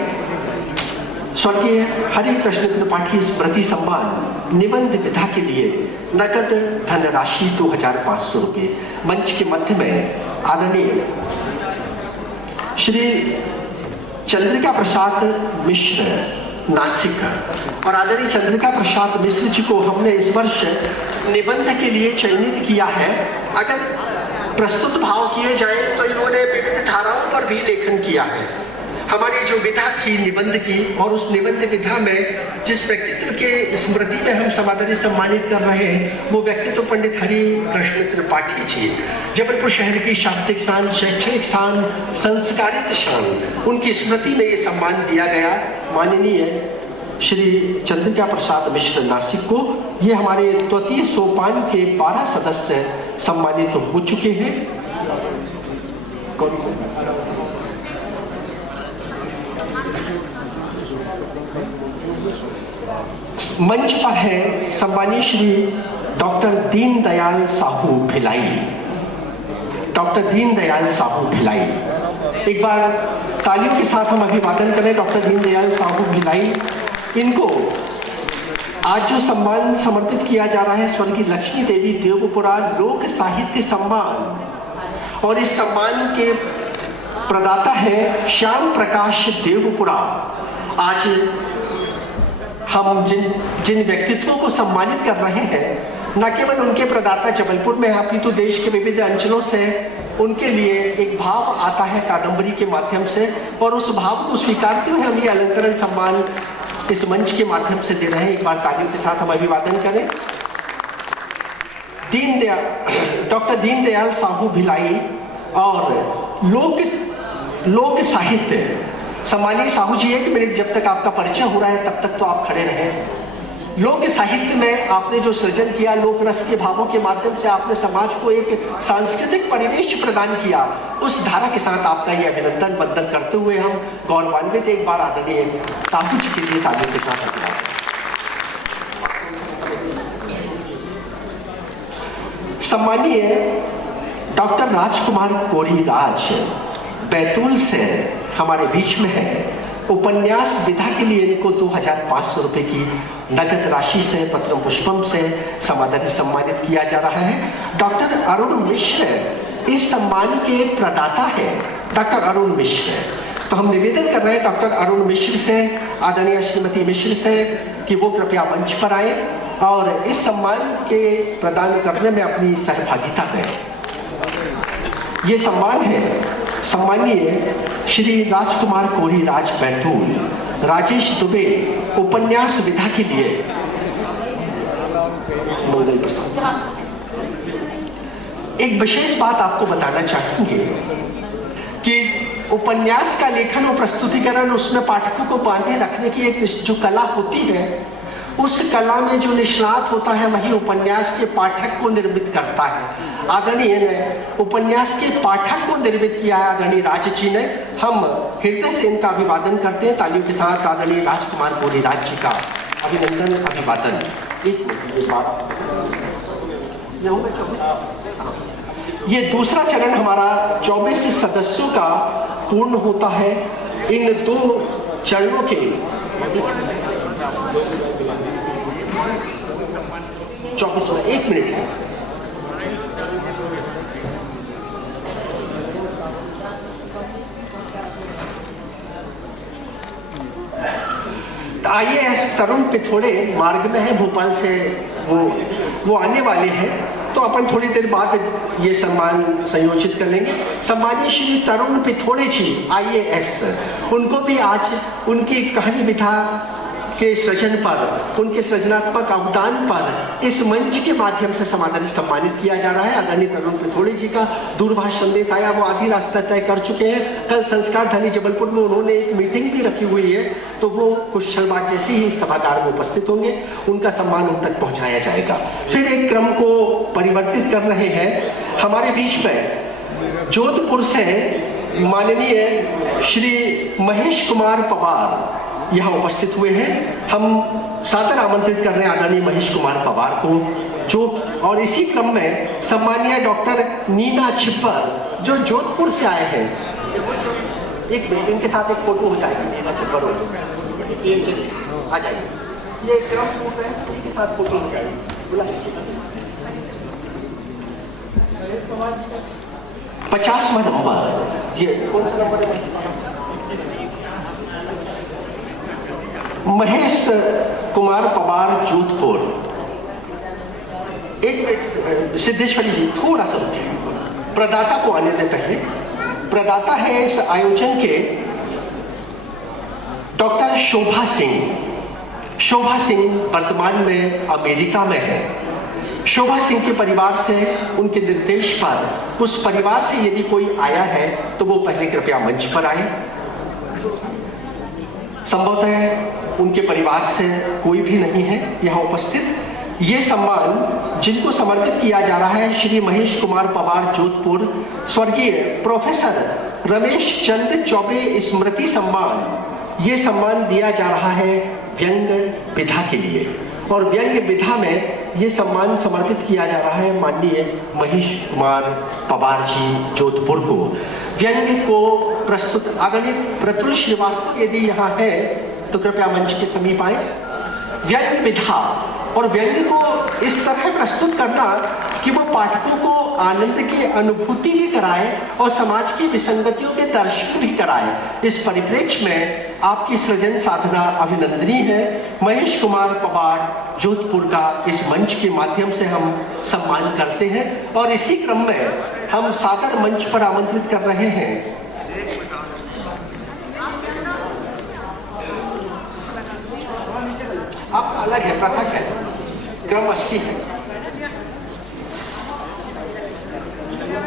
स्वर्गीय हरिकृष्ण त्रिपाठी स्मृति सम्मान निबंध विधा के लिए नगद धनराशि 2,500 रुपये। मंच के मध्य में आदरणीय श्री चंद्रिका प्रसाद मिश्र नासिक, और आदरणीय चंद्रिका प्रसाद मिश्र जी को हमने इस वर्ष निबंध के लिए चयनित किया है। अगर प्रस्तुत भाव किए जाए तो इन्होंने विविध धाराओं पर भी लेखन किया है। हमारी जो विधा थी निबंध की, और उस निबंध विधा में जिस व्यक्तित्व के स्मृति में हम समादरी सम्मानित कर रहे हैं, वो व्यक्तित्व पंडित हरि कृष्ण त्रिपाठी जी, जबलपुर शहर की शाब्दिक शान, शैक्षणिक शान, संस्कारित शान, उनकी स्मृति में ये सम्मान दिया गया माननीय श्री चंद्रिका प्रसाद मिश्र नासिक को। ये हमारे द्वितीय सोपान के 12 सदस्य सम्मानित हो चुके हैं। मंच पर है सम्मानीय श्री डॉक्टर दीनदयाल साहू भिलाई। डॉक्टर दीनदयाल साहू भिलाई। एक बार तालियों के साथ हम अभिवादन करें डॉक्टर दीनदयाल साहू भिलाई। इनको आज जो सम्मान समर्पित किया जा रहा है स्वर्गीय लक्ष्मी देवी देवपुरा लोक साहित्य सम्मान, और इस सम्मान के प्रदाता है श्याम प्रकाश देवपुरा। आज हम जिन व्यक्तित्वों को सम्मानित कर रहे हैं, न केवल उनके प्रदाता जबलपुर में अपितु देश के विविध अंचलों से उनके लिए एक भाव आता है कादंबरी के माध्यम से, और उस भाव को स्वीकारते हुए हम ये अलंकरण सम्मान इस मंच के माध्यम से दे रहे हैं। एक बार तालियों के साथ हम अभिवादन करें। डॉक्टर दीनदयाल साहू भिलाई और लोक साहित्य सम्मानीय साहू जी, एक मिनट जब तक आपका परिचय हो रहा है तब तक तो आप खड़े रहें। लोक साहित्य में आपने जो सृजन किया, लोक रस के भावों के माध्यम से आपने समाज को एक सांस्कृतिक परिवेश प्रदान किया, उस धारा के साथ आपका ये अभिनंदन वंदन करते हुए हम गौरवान्वित एक बार आदरणीय साहू जी के लिए तालियों के साथ अभिनंदन। सम्मानीय डॉक्टर राजकुमार कोरी राज बैतूल से हमारे बीच में है। उपन्यास विधा के लिए इनको 2500 रुपए की नगद राशि से पत्र पुष्पम से सम्मानित किया जा रहा है। डॉक्टर अरुण मिश्र इस सम्मान के प्रदाता है। डॉक्टर अरुण मिश्र, तो हम निवेदन कर रहे हैं डॉक्टर अरुण मिश्र से, आदरणीय श्रीमती मिश्र से, कि वो कृपया मंच पर आए और इस सम्मान के प्रदान करने में अपनी सहभागिता दें। ये सम्मान है सम्मानीय श्री राजकुमार कोरी राज बैतूल, राजेश दुबे उपन्यास विधा के लिए मंगल प्रसाद। एक विशेष बात आपको बताना चाहेंगे कि उपन्यास का लेखन और प्रस्तुतिकरण, उसमें पाठकों को बांधे रखने की एक जो कला होती है, उस कला में जो निष्णात होता है वही उपन्यास के पाठक को निर्मित करता है। आदरणीय ने उपन्यास के पाठक को निर्मित किया है, आदरणीय राज जी ने। हम हृदय से इनका अभिवादन करते हैं तालियों के साथ। आदरणीय राजकुमार कोरी राज जी का अभिनंदन अभिवादन। ये दूसरा चरण हमारा 24 सदस्यों का पूर्ण होता है। इन 2 चरणों के 24 में 1 मिनट है। IAS तरुण पिथोड़े मार्ग में है, भोपाल से वो आने वाले हैं, तो अपन थोड़ी देर बाद ये सम्मान संयोजित कर लेंगे। सम्मानीय श्री तरुण पिथोड़े जी IAS, उनको भी आज उनकी कहानी विधा के सृजन पर, उनके सृजनात्मक अवदान पर इस मंच के माध्यम से सम्मानित किया जा रहा है। आदरणीय तरुण पिथोड़े जी का दूरभाष संदेश आया, वो आधी रास्ता तय कर चुके हैं। कल संस्कार धनी जबलपुर में उन्होंने एक मीटिंग भी रखी हुई है, तो वो कुछ क्षण बाद जैसे ही सभागार में उपस्थित होंगे, उनका सम्मान उन तक पहुंचाया जाएगा। फिर एक क्रम को परिवर्तित कर रहे हैं। हमारे बीच में जोधपुर से माननीय श्री महेश कुमार पवार यहाँ उपस्थित हुए हैं। हम सादर आमंत्रित कर रहे हैं आदरणीय महेश कुमार पवार को, जो और इसी क्रम में सम्मानीय डॉक्टर नीना छिब्बर जो जोधपुर से आए हैं। एक मिनट, इनके साथ एक फोटो हो जाएगी। नीना छिब्बर आ जाइए, ये क्रम पूर्ण है, इनके साथ फोटो हो जाएगी। बुला 50वां नंबर, ये कौन सा नंबर है? महेश कुमार पवार जोधपुर। एक मिनट सिद्धेश्वरी जी, थोड़ा सा प्रदाता को आने दें। पहले प्रदाता है इस आयोजन के डॉक्टर शोभा सिंह। शोभा सिंह वर्तमान में अमेरिका में है। शोभा सिंह के परिवार से, उनके निर्देश पर, उस परिवार से यदि कोई आया है तो वो पहले कृपया मंच पर आए। संभवतः उनके परिवार से कोई भी नहीं है यहाँ उपस्थित। ये सम्मान जिनको समर्पित किया जा रहा है श्री महेश कुमार पवार जोधपुर, स्वर्गीय प्रोफेसर रमेश चंद्र चौबे स्मृति सम्मान। ये सम्मान दिया जा रहा है व्यंग विधा के लिए। और व्यंग्य विधा में ये सम्मान समर्पित किया जा रहा है माननीय महेश कुमार पवार जी जोधपुर को। व्यंग्य को प्रस्तुत आदरणीय प्रतुल श्रीवास्तव यदि यहाँ है तो कृपया मंच के समीप आए। व्यंग्य विधा और व्यंग्य को इस तरह प्रस्तुत करना कि वो पाठकों को आनंद की अनुभूति भी कराए और समाज की विसंगतियों के दर्शन भी कराए। इस परिप्रेक्ष्य में आपकी सृजन साधना अभिनंदनीय है। महेश कुमार पवार जोधपुर का इस मंच के माध्यम से हम सम्मान करते हैं और इसी क्रम में हम सादर मंच पर आमंत्रित कर रहे हैं आपका अलग है, पृथक है, क्रम 80 है।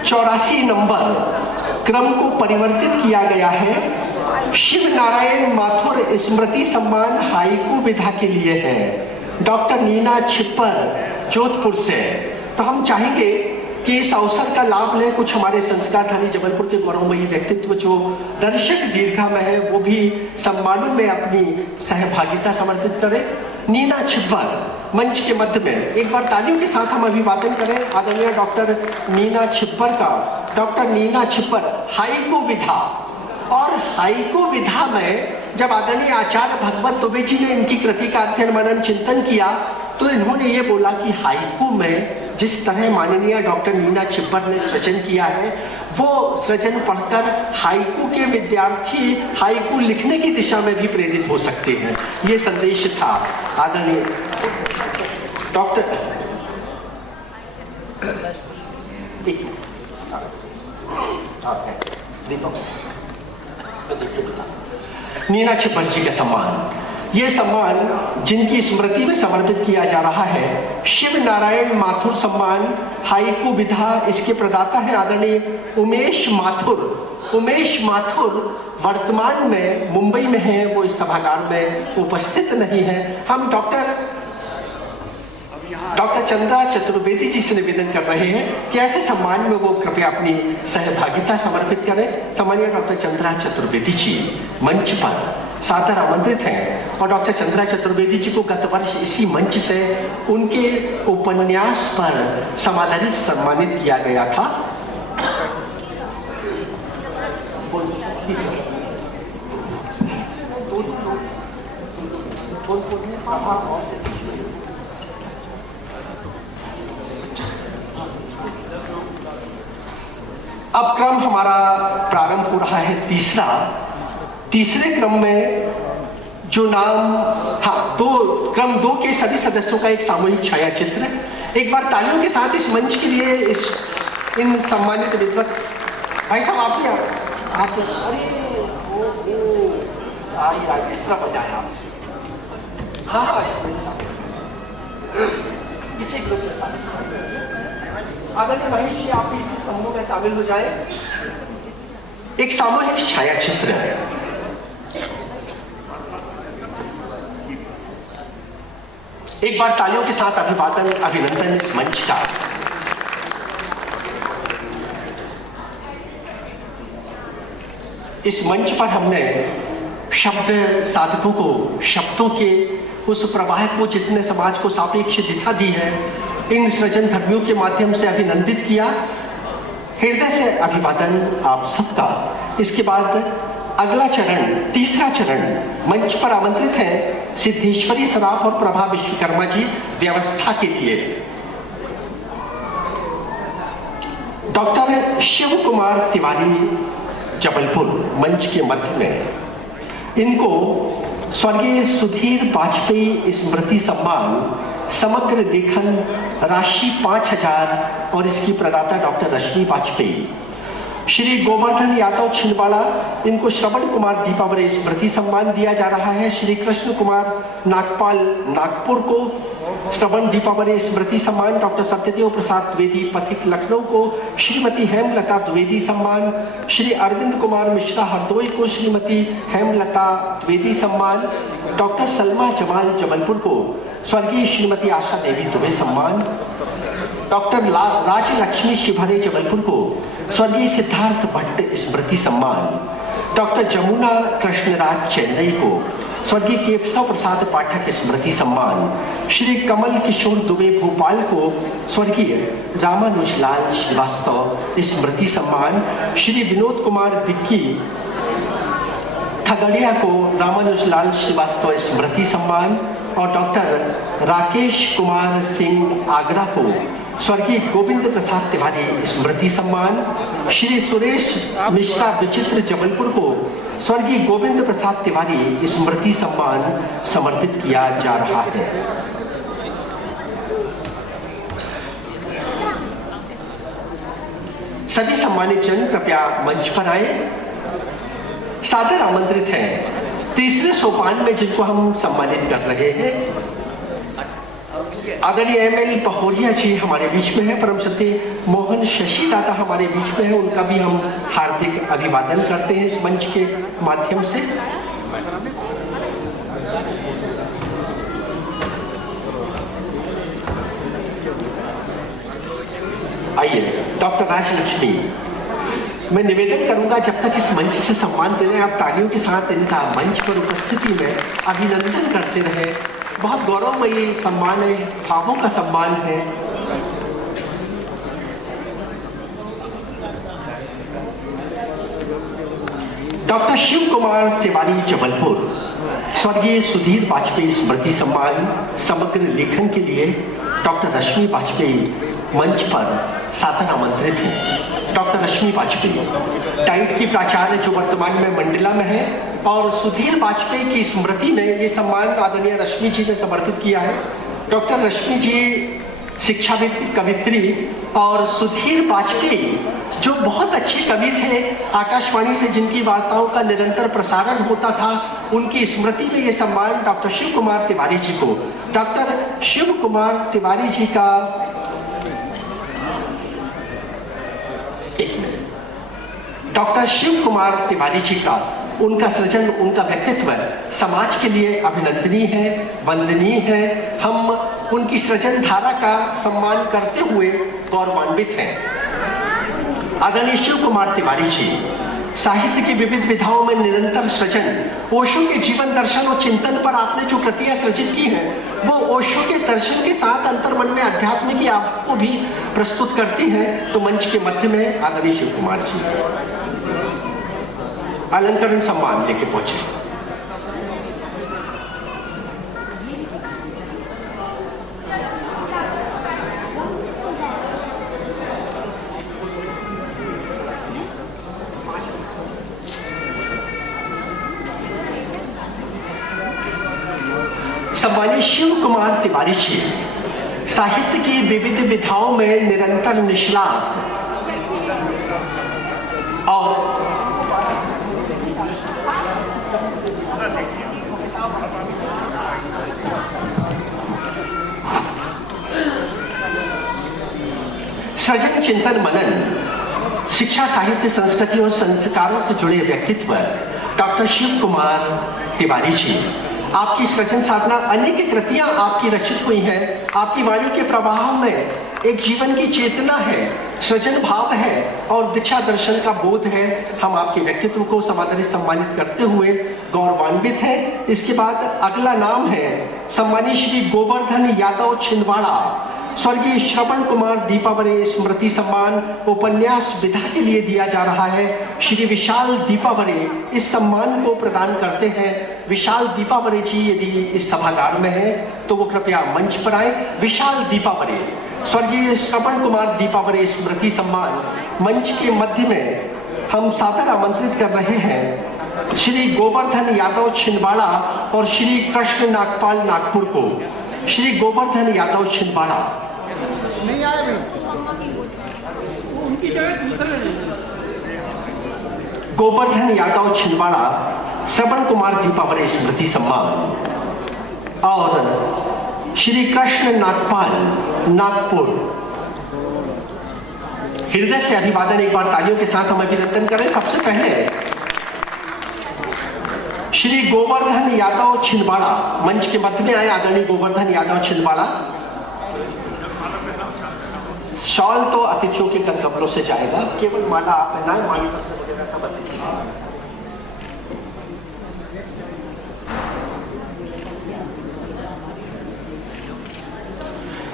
84 नंबर क्रम को परिवर्तित किया गया है। शिव नारायण माथुर स्मृति सम्मान हाइकू विधा के लिए है, डॉक्टर नीना छिप्पर जोधपुर से। तो हम चाहेंगे कि इस अवसर का लाभ लें कुछ हमारे संस्कार धानी जबलपुर के गौरवमयी व्यक्तित्व जो दर्शक दीर्घा में है वो भी सम्मानों में अपनी सहभागिता समर्पित करें। नीना छिब्बर मंच के मध्य में एक बार तालियों के साथ हम अभिवादन करें आदरणीय डॉक्टर नीना छिब्बर का। डॉक्टर नीना छिब्बर हाइकू विधा, और हाइकू विधा में जब आदरणीय आचार्य भगवत दुबे जी ने इनकी कृति का अध्ययन मनन चिंतन किया तो इन्होंने ये बोला कि हाइकू में जिस तरह माननीय डॉक्टर नीना छिब्बर ने सृजन किया है वो सृजन पढ़कर हाइकू के विद्यार्थी हाइकू लिखने की दिशा में भी प्रेरित हो सकते हैं। ये संदेश था आदरणीय डॉक्टर नीना छिब्बर जी का सम्मान, ये सम्मान जिनकी स्मृति में समर्पित किया जा रहा है शिव नारायण माथुर सम्मान हाइकू विधा। इसके प्रदाता हैं आदरणीय उमेश माथुर। उमेश माथुर वर्तमान में मुंबई में हैं, वो इस सभागार में उपस्थित नहीं है। हम डॉक्टर चंद्रा चतुर्वेदी जी से निवेदन कर रहे हैं कि ऐसे सम्मान में वो कृपया अपनी सहभागिता समर्पित करें। सम्मानीय डॉक्टर चंद्रा चतुर्वेदी जी मंच पर सादर आमंत्रित हैं और डॉक्टर चंद्रा चतुर्वेदी जी को गत वर्ष इसी मंच से उनके उपन्यास पर समादरित सम्मानित किया गया था। अब क्रम हमारा प्रारंभ हो रहा है तीसरे क्रम में जो नाम क्रम 2 के सभी सदस्यों का एक सामूहिक छाया चित्र। एक बार तालियों के साथ इस मंच के लिए इन सम्मानित विद्वत भाई साहब आप अरे इस तरह बजाएं आपसे। हाँ इसी ग्रुप के साथ आदरणीय महेश जी आप इसी समूह में शामिल हो जाए। एक सामूहिक छाया चित्र है। एक बार तालियों के साथ अभिवादन अभिनंदन इस मंच का। इस मंच पर हमने शब्द साधकों को शब्दों के उस प्रवाह को जिसने समाज को सापेक्ष दिशा दी है इन सृजन धर्मियों के माध्यम से अभिनंदित किया। हृदय से अभिवादन आप सबका। इसके बाद अगला चरण तीसरा चरण मंच पर आमंत्रित है सिद्धेश्वरी सराफ और प्रभा विश्वकर्मा जी व्यवस्था के लिए। डॉक्टर शिव कुमार तिवारी जबलपुर मंच के मध्य में। इनको स्वर्गीय सुधीर वाजपेयी स्मृति सम्मान समग्र लेखन राशि 5000 और इसकी प्रदाता डॉक्टर रश्मि वाजपेयी। श्री गोवर्धन यादव छिंदवाड़ा इनको श्रवण कुमार दीपावली स्मृति सम्मान दिया जा रहा है। श्री कृष्ण कुमार नागपाल नागपुर को श्रवण दीपावली स्मृति सम्मान। डॉक्टर सत्यदेव प्रसाद द्विवेदी पथिक लखनऊ को श्रीमती हेमलता द्विवेदी सम्मान। श्री अरविंद कुमार मिश्रा हरदोई को श्रीमती हेमलता द्विवेदी सम्मान। डॉक्टर सलमा जमाल जबलपुर को स्वर्गीय श्रीमती आशा देवी दुबे सम्मान। डॉक्टर राजलक्ष्मी शिवहरे जबलपुर को स्वर्गीय सिद्धार्थ भट्ट स्मृति सम्मान। डॉक्टर जमुना कृष्णराज चेन्नई को स्वर्गीय केशव प्रसाद पाठक स्मृति सम्मान, श्री कमल किशोर दुबे भोपाल को स्वर्गीय रामानुजलाल श्रीवास्तव स्मृति सम्मान, श्री विनोद कुमार विक्की खगड़िया को रामानुजलाल श्रीवास्तव स्मृति सम्मान और डॉक्टर राकेश कुमार सिंह आगरा को स्वर्गीय गोविंद प्रसाद तिवारी स्मृति सम्मान, श्री सुरेश मिश्रा विचित्र जबलपुर को स्वर्गीय गोविंद प्रसाद तिवारी स्मृति सम्मान समर्पित किया जा रहा है। सभी सम्मानित जन कृपया मंच पर आए। सादर आमंत्रित हैं तीसरे सोपान में जिनको हम सम्मानित कर रहे हैं, आदरणीय एमएल पहोरिया जी हमारे बीच में है, परम श्रद्धेय मोहन शशि दादा हमारे बीच में है, उनका भी हम हार्दिक अभिवादन करते हैं इस मंच के माध्यम से। आइए डॉक्टर राजलक्ष्मी, मैं निवेदन करूंगा जब तक इस मंच से सम्मान दे रहे हैं आप तालियों के साथ इनका मंच पर उपस्थिति में अभिनंदन करते रहे। बहुत गौरवमयी सम्मान है, भावों का सम्मान है। डॉक्टर शिव कुमार तिवारी जबलपुर, स्वर्गीय सुधीर वाजपेयी स्मृति सम्मान, समग्र लेखन के लिए डॉक्टर रश्मि वाजपेयी मंच पर सादर आमंत्रित हैं। डॉक्टर रश्मि वाजपेयी डाइट की प्राचार्य जो वर्तमान में मंडला में है, और सुधीर वाजपेयी की स्मृति में ये सम्मान आदरणीय रश्मि जी ने समर्पित किया है। डॉक्टर रश्मि जी शिक्षाविद, कवित्री, और सुधीर वाजपेयी जो बहुत अच्छे कवि थे, आकाशवाणी से जिनकी वार्ताओं का निरंतर प्रसारण होता था, उनकी स्मृति में ये सम्मान डॉक्टर शिव कुमार तिवारी जी को, डॉक्टर शिव कुमार तिवारी जी का डॉक्टर शिव कुमार तिवारी जी का, उनका सृजन, उनका व्यक्तित्व समाज के लिए अभिनंदनीय है, वंदनीय है। हम उनकी सृजन धारा का सम्मान करते हुए गौरवान्वित हैं। आदरणीय शिव कुमार तिवारी जी साहित्य की विविध विधाओं में निरंतर सृजन, ओशो के जीवन दर्शन और चिंतन पर आपने जो कृतियां सृजित की हैं, वो ओशो के दर्शन के साथ अंतर्मन में अध्यात्म की आपको भी प्रस्तुत करती हैं। तो मंच के मध्य में आदरणीय शिव कुमार जी अलंकरण सम्मान लेके पहुंचे। सम्मानित शिव कुमार तिवारी जी साहित्य की विविध विधाओं में निरंतर निष्णात और सृजन, चिंतन, मनन, शिक्षा, साहित्य, संस्कृति और संस्कारों से जुड़े व्यक्तित्व डॉक्टर शिव कुमार तिवारी जी, आपकी सृजन साधना, अनेक कृतियां आपकी रचित हुई हैं। आपकी वाणी के प्रवाह में एक जीवन की चेतना है, सृजन भाव है और दिशा दर्शन का बोध है। हम आपके व्यक्तित्व को समादरित सम्मानित करते हुए गौरवान्वित हैं। इसके बाद अगला नाम है सम्मानित श्री गोवर्धन यादव छिंदवाड़ा, स्वर्गीय श्रवण कुमार दीपावरे स्मृति सम्मान उपन्यास विधा के लिए दिया जा रहा है। श्री विशाल दीपावरे इस सम्मान को प्रदान करते हैं। विशाल दीपावरे जी यदि इस सभागार में हैं तो वो कृपया मंच पर आए। विशाल दीपावरे, स्वर्गीय श्रवण कुमार दीपावरे स्मृति सम्मान मंच के मध्य में हम सादर आमंत्रित कर रहे हैं श्री गोवर्धन यादव छिंदवाड़ा और श्री कृष्ण नागपाल नागपुर को। श्री गोवर्धन यादव छिंदवाड़ा नहीं आए भी, उनकी जगह दूसरे नहीं। गोवर्धन यादव छिंदवाड़ा श्रवण कुमार दीपावरे स्मृति सम्मान और श्री कृष्ण नागपाल नागपुर। हृदय से अभिवादन एक बार तालियों के साथ हम अभिनंदन करें। सबसे पहले श्री गोवर्धन यादव छिंदवाड़ा मंच के मध्य में आए। आदरणीय गोवर्धन यादव छिंदवाड़ा, शॉल तो अतिथियों के कपड़ों से जाएगा, केवल माला आप पहनाएं, माला वगैरह सब अतिथि।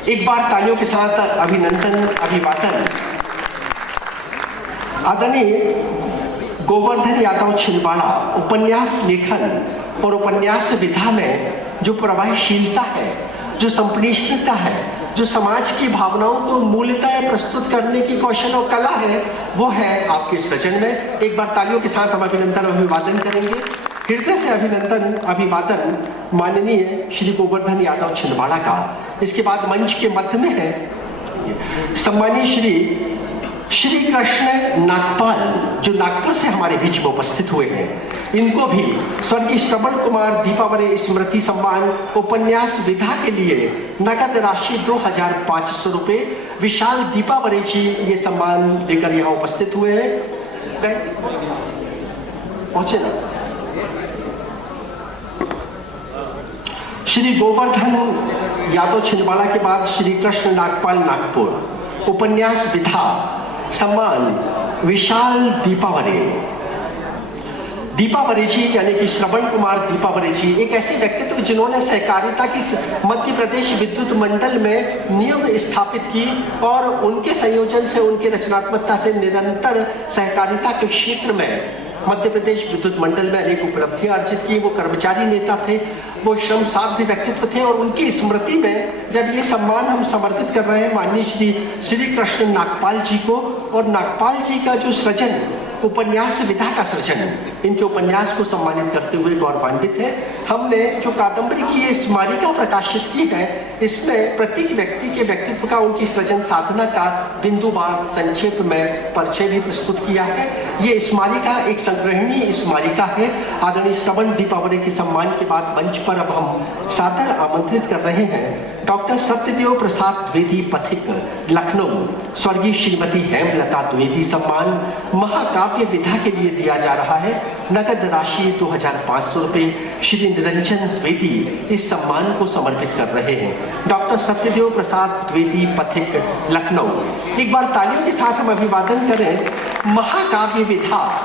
एक बार तालियों के साथ अभिनंदन, अभिवादन आदरणीय गोवर्धन यादव छिंदवाड़ा उपन्यास लेखन और उपन्यास विधा में जो प्रभावशीलता है, जो संप्रेषणीयता है, जो समाज की भावनाओं को मूलतः प्रस्तुत करने की कौशल और कला है, वो है आपके सृजन में। एक बार तालियों के साथ हम अभिनंदन और अभिवादन करेंगे। हृदय से अभिनंदन, अभिवादन माननीय श्री गोवर्धन यादव छिंदवाड़ा का। इसके बाद मंच के मध्य में है सम्मानीय श्री कृष्ण नागपाल, जो नागपुर से हमारे बीच में उपस्थित हुए हैं। इनको भी स्वर्गीय श्रवण कुमार दीपावली स्मृति सम्मान उपन्यास विधा के लिए नगद राशि 2500 रुपये विशाल दीपावली जी ये सम्मान लेकर यहाँ उपस्थित हुए हैं। पहुंचे ना। श्री गोवर्धन यादव छिंदवाड़ा के बाद श्री कृष्ण नागपाल नागपुर उपन्यास विधा सम्मान विशाल दीपावली जी यानी कि श्रवण कुमार दीपावली जी एक ऐसे व्यक्तित्व जिन्होंने सहकारिता की मध्य प्रदेश विद्युत मंडल में नींव स्थापित की और उनके संयोजन से, उनकी रचनात्मकता से निरंतर सहकारिता के क्षेत्र में मध्य प्रदेश विद्युत मंडल में अनेक उपलब्धियां अर्जित की। वो कर्मचारी नेता थे, वो श्रम साध्य व्यक्तित्व थे और उनकी स्मृति में जब ये सम्मान हम समर्पित कर रहे हैं माननीय श्री कृष्ण नागपाल जी को, और नागपाल जी का जो सृजन उपन्यास विधा का सृजन, इनके उपन्यास को सम्मानित करते हुए गौरवान्वित है। हमने जो कादम्बरी की ये स्मारिका प्रकाशित की है, इसमें प्रत्येक व्यक्ति के व्यक्तित्व का, उनकी सृजन साधना का बिंदुवार संक्षेप में परिचय भी प्रस्तुत किया है। ये स्मारिका एक संग्रहणीय स्मारिका है। आदरणीय श्रवण दीपावली के सम्मान के बाद मंच पर अब हम सादर आमंत्रित कर रहे हैं डॉक्टर सत्यदेव प्रसाद द्विवेदी पथिक लखनऊ, स्वर्गीय श्रीमती हेमलता द्विवेदी सम्मान महाकाव्य विधा के लिए दिया जा रहा है। नगद राशि 2500 रुपये श्री निरंजन द्विवेदी इस सम्मान को समर्पित कर रहे हैं। डॉक्टर सत्यदेव प्रसाद द्विवेदी पथिक लखनऊ। एक बार तालियों के साथ हम अभिवादन करें। महाकाव्य विधा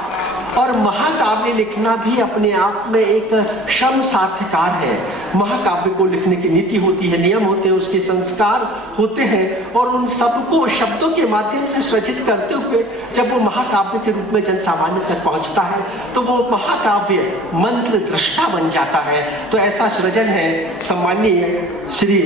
और महाकाव्य लिखना भी अपने आप में एक श्रम साध्यकार है। महाकाव्य को लिखने की नीति होती है, नियम होते हैं, उसके संस्कार होते हैं और उन सबको शब्दों के माध्यम से सृजित करते हुए जब वो महाकाव्य के रूप में जनसामान्य तक पहुंचता है तो वो महाकाव्य मंत्र दृष्टा बन जाता है। तो ऐसा सृजन है सम्मानीय श्री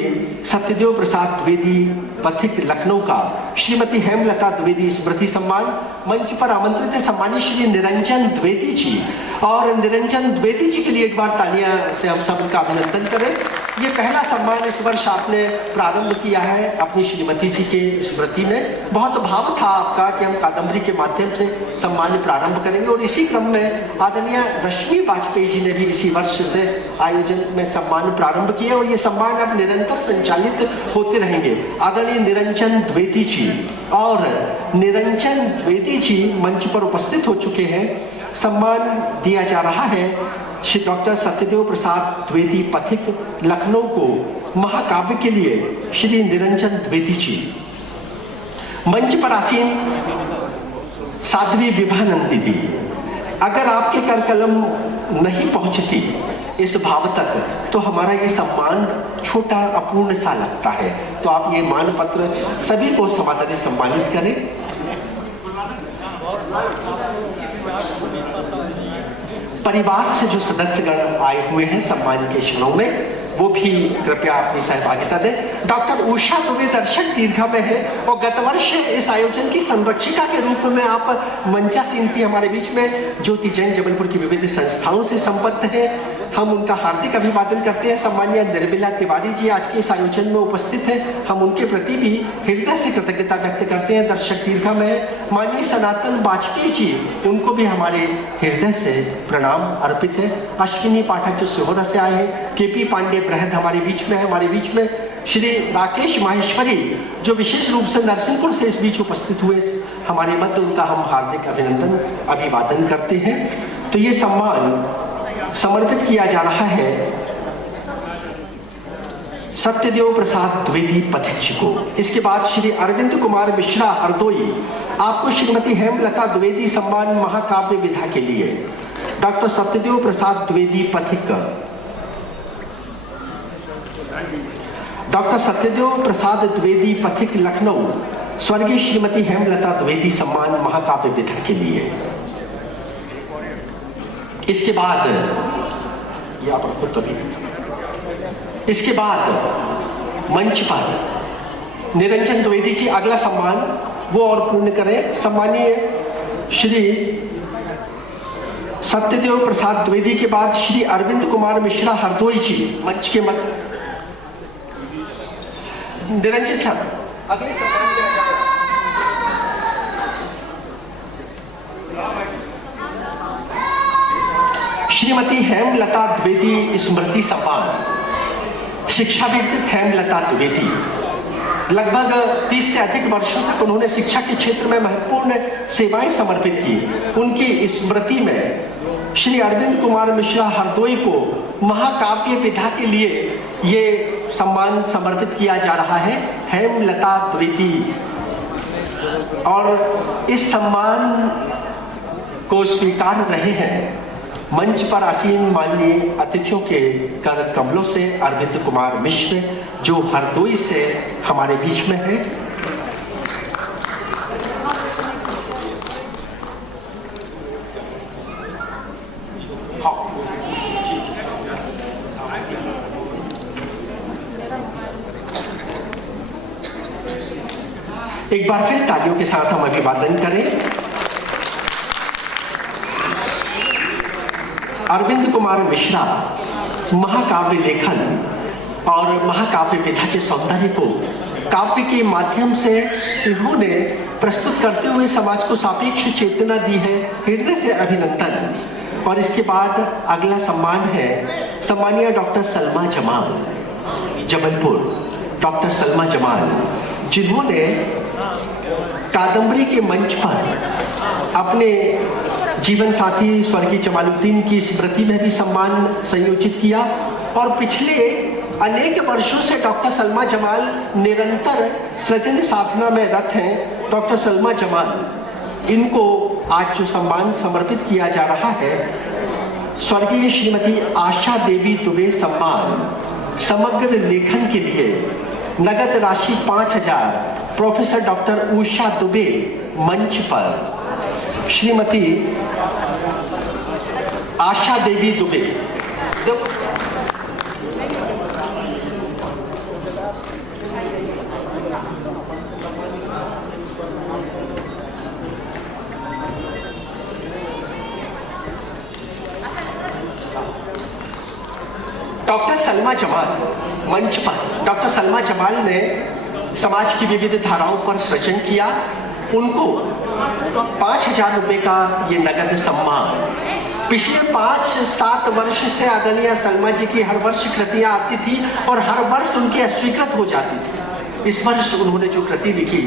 सत्यदेव प्रसाद द्विवेदी पथिक लखनऊ का। श्रीमती हेमलता द्विवेदी स्मृति सम्मान मंच पर आमंत्रित है सम्मानीय श्री निरंजन द्विवेदी जी, और निरंजन द्विवेदी जी के लिए एक बार तालियां से हम सब का अभिनंदन करें। ये पहला सम्मान इस वर्ष आपने प्रारंभ किया है अपनी श्रीमती जी के स्मृति में। बहुत भाव था आपका कि हम कादम्बरी के माध्यम से सम्मान प्रारंभ करेंगे और इसी क्रम में आदरणीय रश्मि वाजपेयी जी ने भी इसी वर्ष से आयोजन में सम्मान प्रारंभ किया और ये सम्मान अब निरंतर संचालित होते रहेंगे। आदरणीय निरंजन द्विवेदी जी और निरंजन द्विवेदी जी मंच पर उपस्थित हो चुके हैं। सम्मान दिया जा रहा है श्री डॉक्टर सत्यदेव प्रसाद द्विवेदी पथिक लखनऊ को महाकाव्य के लिए श्री निरंजन द्विवेदी जी। मंच पर आसीन साध्वी विभानंदी दी, अगर आपके कर कलम नहीं पहुंचती इस भाव तक तो हमारा ये सम्मान छोटा अपूर्ण सा लगता है। तो आप ये मान पत्र सभी को समादर सम्मानित करें। परिवार से जो सदस्यगण आए हुए हैं सम्मान के क्षणों में वो भी कृपया अपनी सहभागिता दें। डॉक्टर उषा दुबे दर्शक दीर्घा में है और गत वर्ष इस आयोजन की संरक्षिका के रूप में आप मंचासीन थी हमारे बीच में। ज्योति जैन जबलपुर की विविध संस्थाओं से संबद्ध है, हम उनका हार्दिक अभिवादन करते हैं। सम्मानीय निर्मला तिवारी जी आज के इस आयोजन में उपस्थित हैं, हम उनके प्रति भी हृदय से कृतज्ञता व्यक्त करते हैं। दर्शक दीर्घा में माननीय सनातन वाजपेयी जी, उनको भी हमारे हृदय से प्रणाम अर्पित है। अश्विनी पाठक जो सिहोरा से आए हैं, केपी पांडे बृहद हमारे बीच में है, हमारे बीच में श्री राकेश माहेश्वरी जो विशेष रूप से नरसिंहपुर से इस बीच उपस्थित हुए हमारे मध्य, उनका हम हार्दिक अभिनंदन अभिवादन करते हैं। तो ये सम्मान समर्पित किया जा रहा है सत्यदेव प्रसाद द्विवेदी पथिक जी को। इसके बाद श्री अरविंद कुमार मिश्रा हरदोई, आपको श्रीमती हेमलता द्विवेदी सम्मान महाकाव्य विधा के लिए। डॉक्टर सत्यदेव प्रसाद द्विवेदी पथिक, डॉक्टर सत्यदेव प्रसाद द्विवेदी, पथिक, लखनऊ, स्वर्गीय श्रीमती हेमलता द्विवेदी सम्मान महाकाव्य विधा के लिए। इसके बाद मंच पर निरंजन द्विवेदी जी अगला सम्मान वो और पूर्ण करें। सम्मानीय श्री सत्यदेव प्रसाद द्विवेदी के बाद श्री अरविंद कुमार मिश्रा हरदोई जी मंच के मध्य। निरंजन सर अगले सम्मान दिया जाएगा। श्रीमती हेमलता द्विवेदी स्मृति सम्मान। शिक्षाविद हेमलता द्विवेदी लगभग 30 से अधिक वर्षों तक उन्होंने शिक्षा के क्षेत्र में महत्वपूर्ण सेवाएं समर्पित की। उनकी स्मृति में श्री अरविंद कुमार मिश्रा हरदोई को महाकाव्य विधा के लिए ये सम्मान समर्पित किया जा रहा है, हेमलता द्विवेदी। और इस सम्मान को स्वीकार रहे हैं मंच पर आसीन माननीय अतिथियों के कर कमलों से अरविंद कुमार मिश्र, जो हरदोई से हमारे बीच में है। एक बार फिर तालियों के साथ हम अभिवादन करें। अरविंद कुमार मिश्रा महाकाव्य लेखन और महाकाव्य विधा के सौंदर्य को काव्य के माध्यम से इन्होंने प्रस्तुत करते हुए समाज को सापेक्ष चेतना दी है। हृदय से अभिनंदन। और इसके बाद अगला सम्मान है सम्मानीय डॉक्टर सलमा जमाल, जबलपुर। डॉक्टर सलमा जमाल जिन्होंने कादम्बरी के मंच पर अपने जीवन साथी स्वर्गीय जमालुद्दीन की स्मृति में भी सम्मान संयोजित किया। और पिछले अनेक वर्षों से डॉक्टर सलमा जमाल निरंतर सृजन साधना में रत हैं। डॉक्टर सलमा जमाल, इनको आज जो सम्मान समर्पित किया जा रहा है, स्वर्गीय श्रीमती आशा देवी दुबे सम्मान समग्र लेखन के लिए नगद राशि 5000 प्रोफेसर डॉक्टर उषा दुबे मंच पर। श्रीमती आशा देवी दुबे, डॉक्टर सलमा जमाल मंच पर। डॉक्टर सलमा जमाल ने समाज की विविध धाराओं पर सृजन किया। उनको 5000 रुपए का ये नगद सम्मान। पिछले 5-7 वर्ष से आदरणीय सलमा जी की हर वर्ष कृतियां आती थी और हर वर्ष उनकी अस्वीकृत हो जाती थी। इस वर्ष उन्होंने जो कृति लिखी,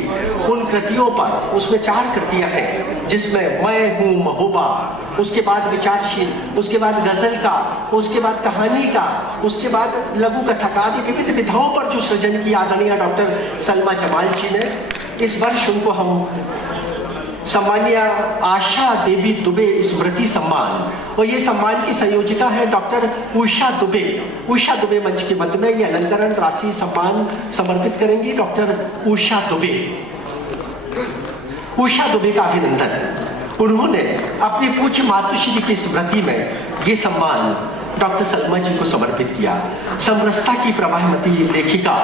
उन कृतियों पर, उसमें 4 कृतियां हैं, जिसमें मैं हूँ महोबा, उसके बाद विचारशील, उसके बाद गजल का, उसके बाद कहानी का, उसके बाद लघु कथक आदि विविध विधाओं पर जो सृजन किया आदरणीय डॉक्टर सलमा जमाल जी ने। इस वर्ष उनको हम सम्मानीय आशा देवी दुबे स्मृति सम्मान, और ये सम्मान की संयोजिका है डॉक्टर उषा दुबे। उषा दुबे मंच के मध्य में ये अलंकरण राशि सम्मान समर्पित करेंगी डॉक्टर उषा दुबे। उषा दुबे का अभिनंदन। उन्होंने अपनी पूज्य मातुश्री की स्मृति में ये सम्मान डॉक्टर सलमा जी को समर्पित किया। समरसता की प्रवाहमती लेखिका,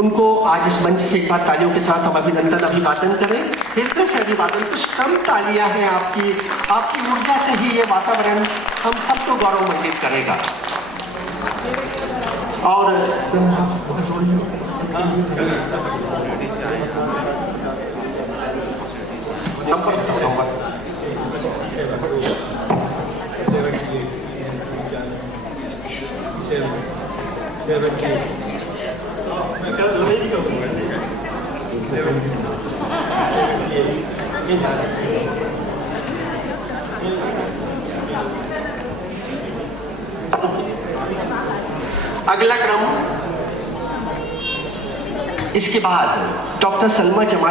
उनको आज इस मंच से एक बार तालियों के साथ हम अभिवादन करें। हृदय से अभिवादन। कुछ कम तालियां हैं आपकी ऊर्जा से ही ये वातावरण हम सबको गौरवमंडित करेगा। और अगला क्रम, इसके बाद डॉक्टर सलमा जमाल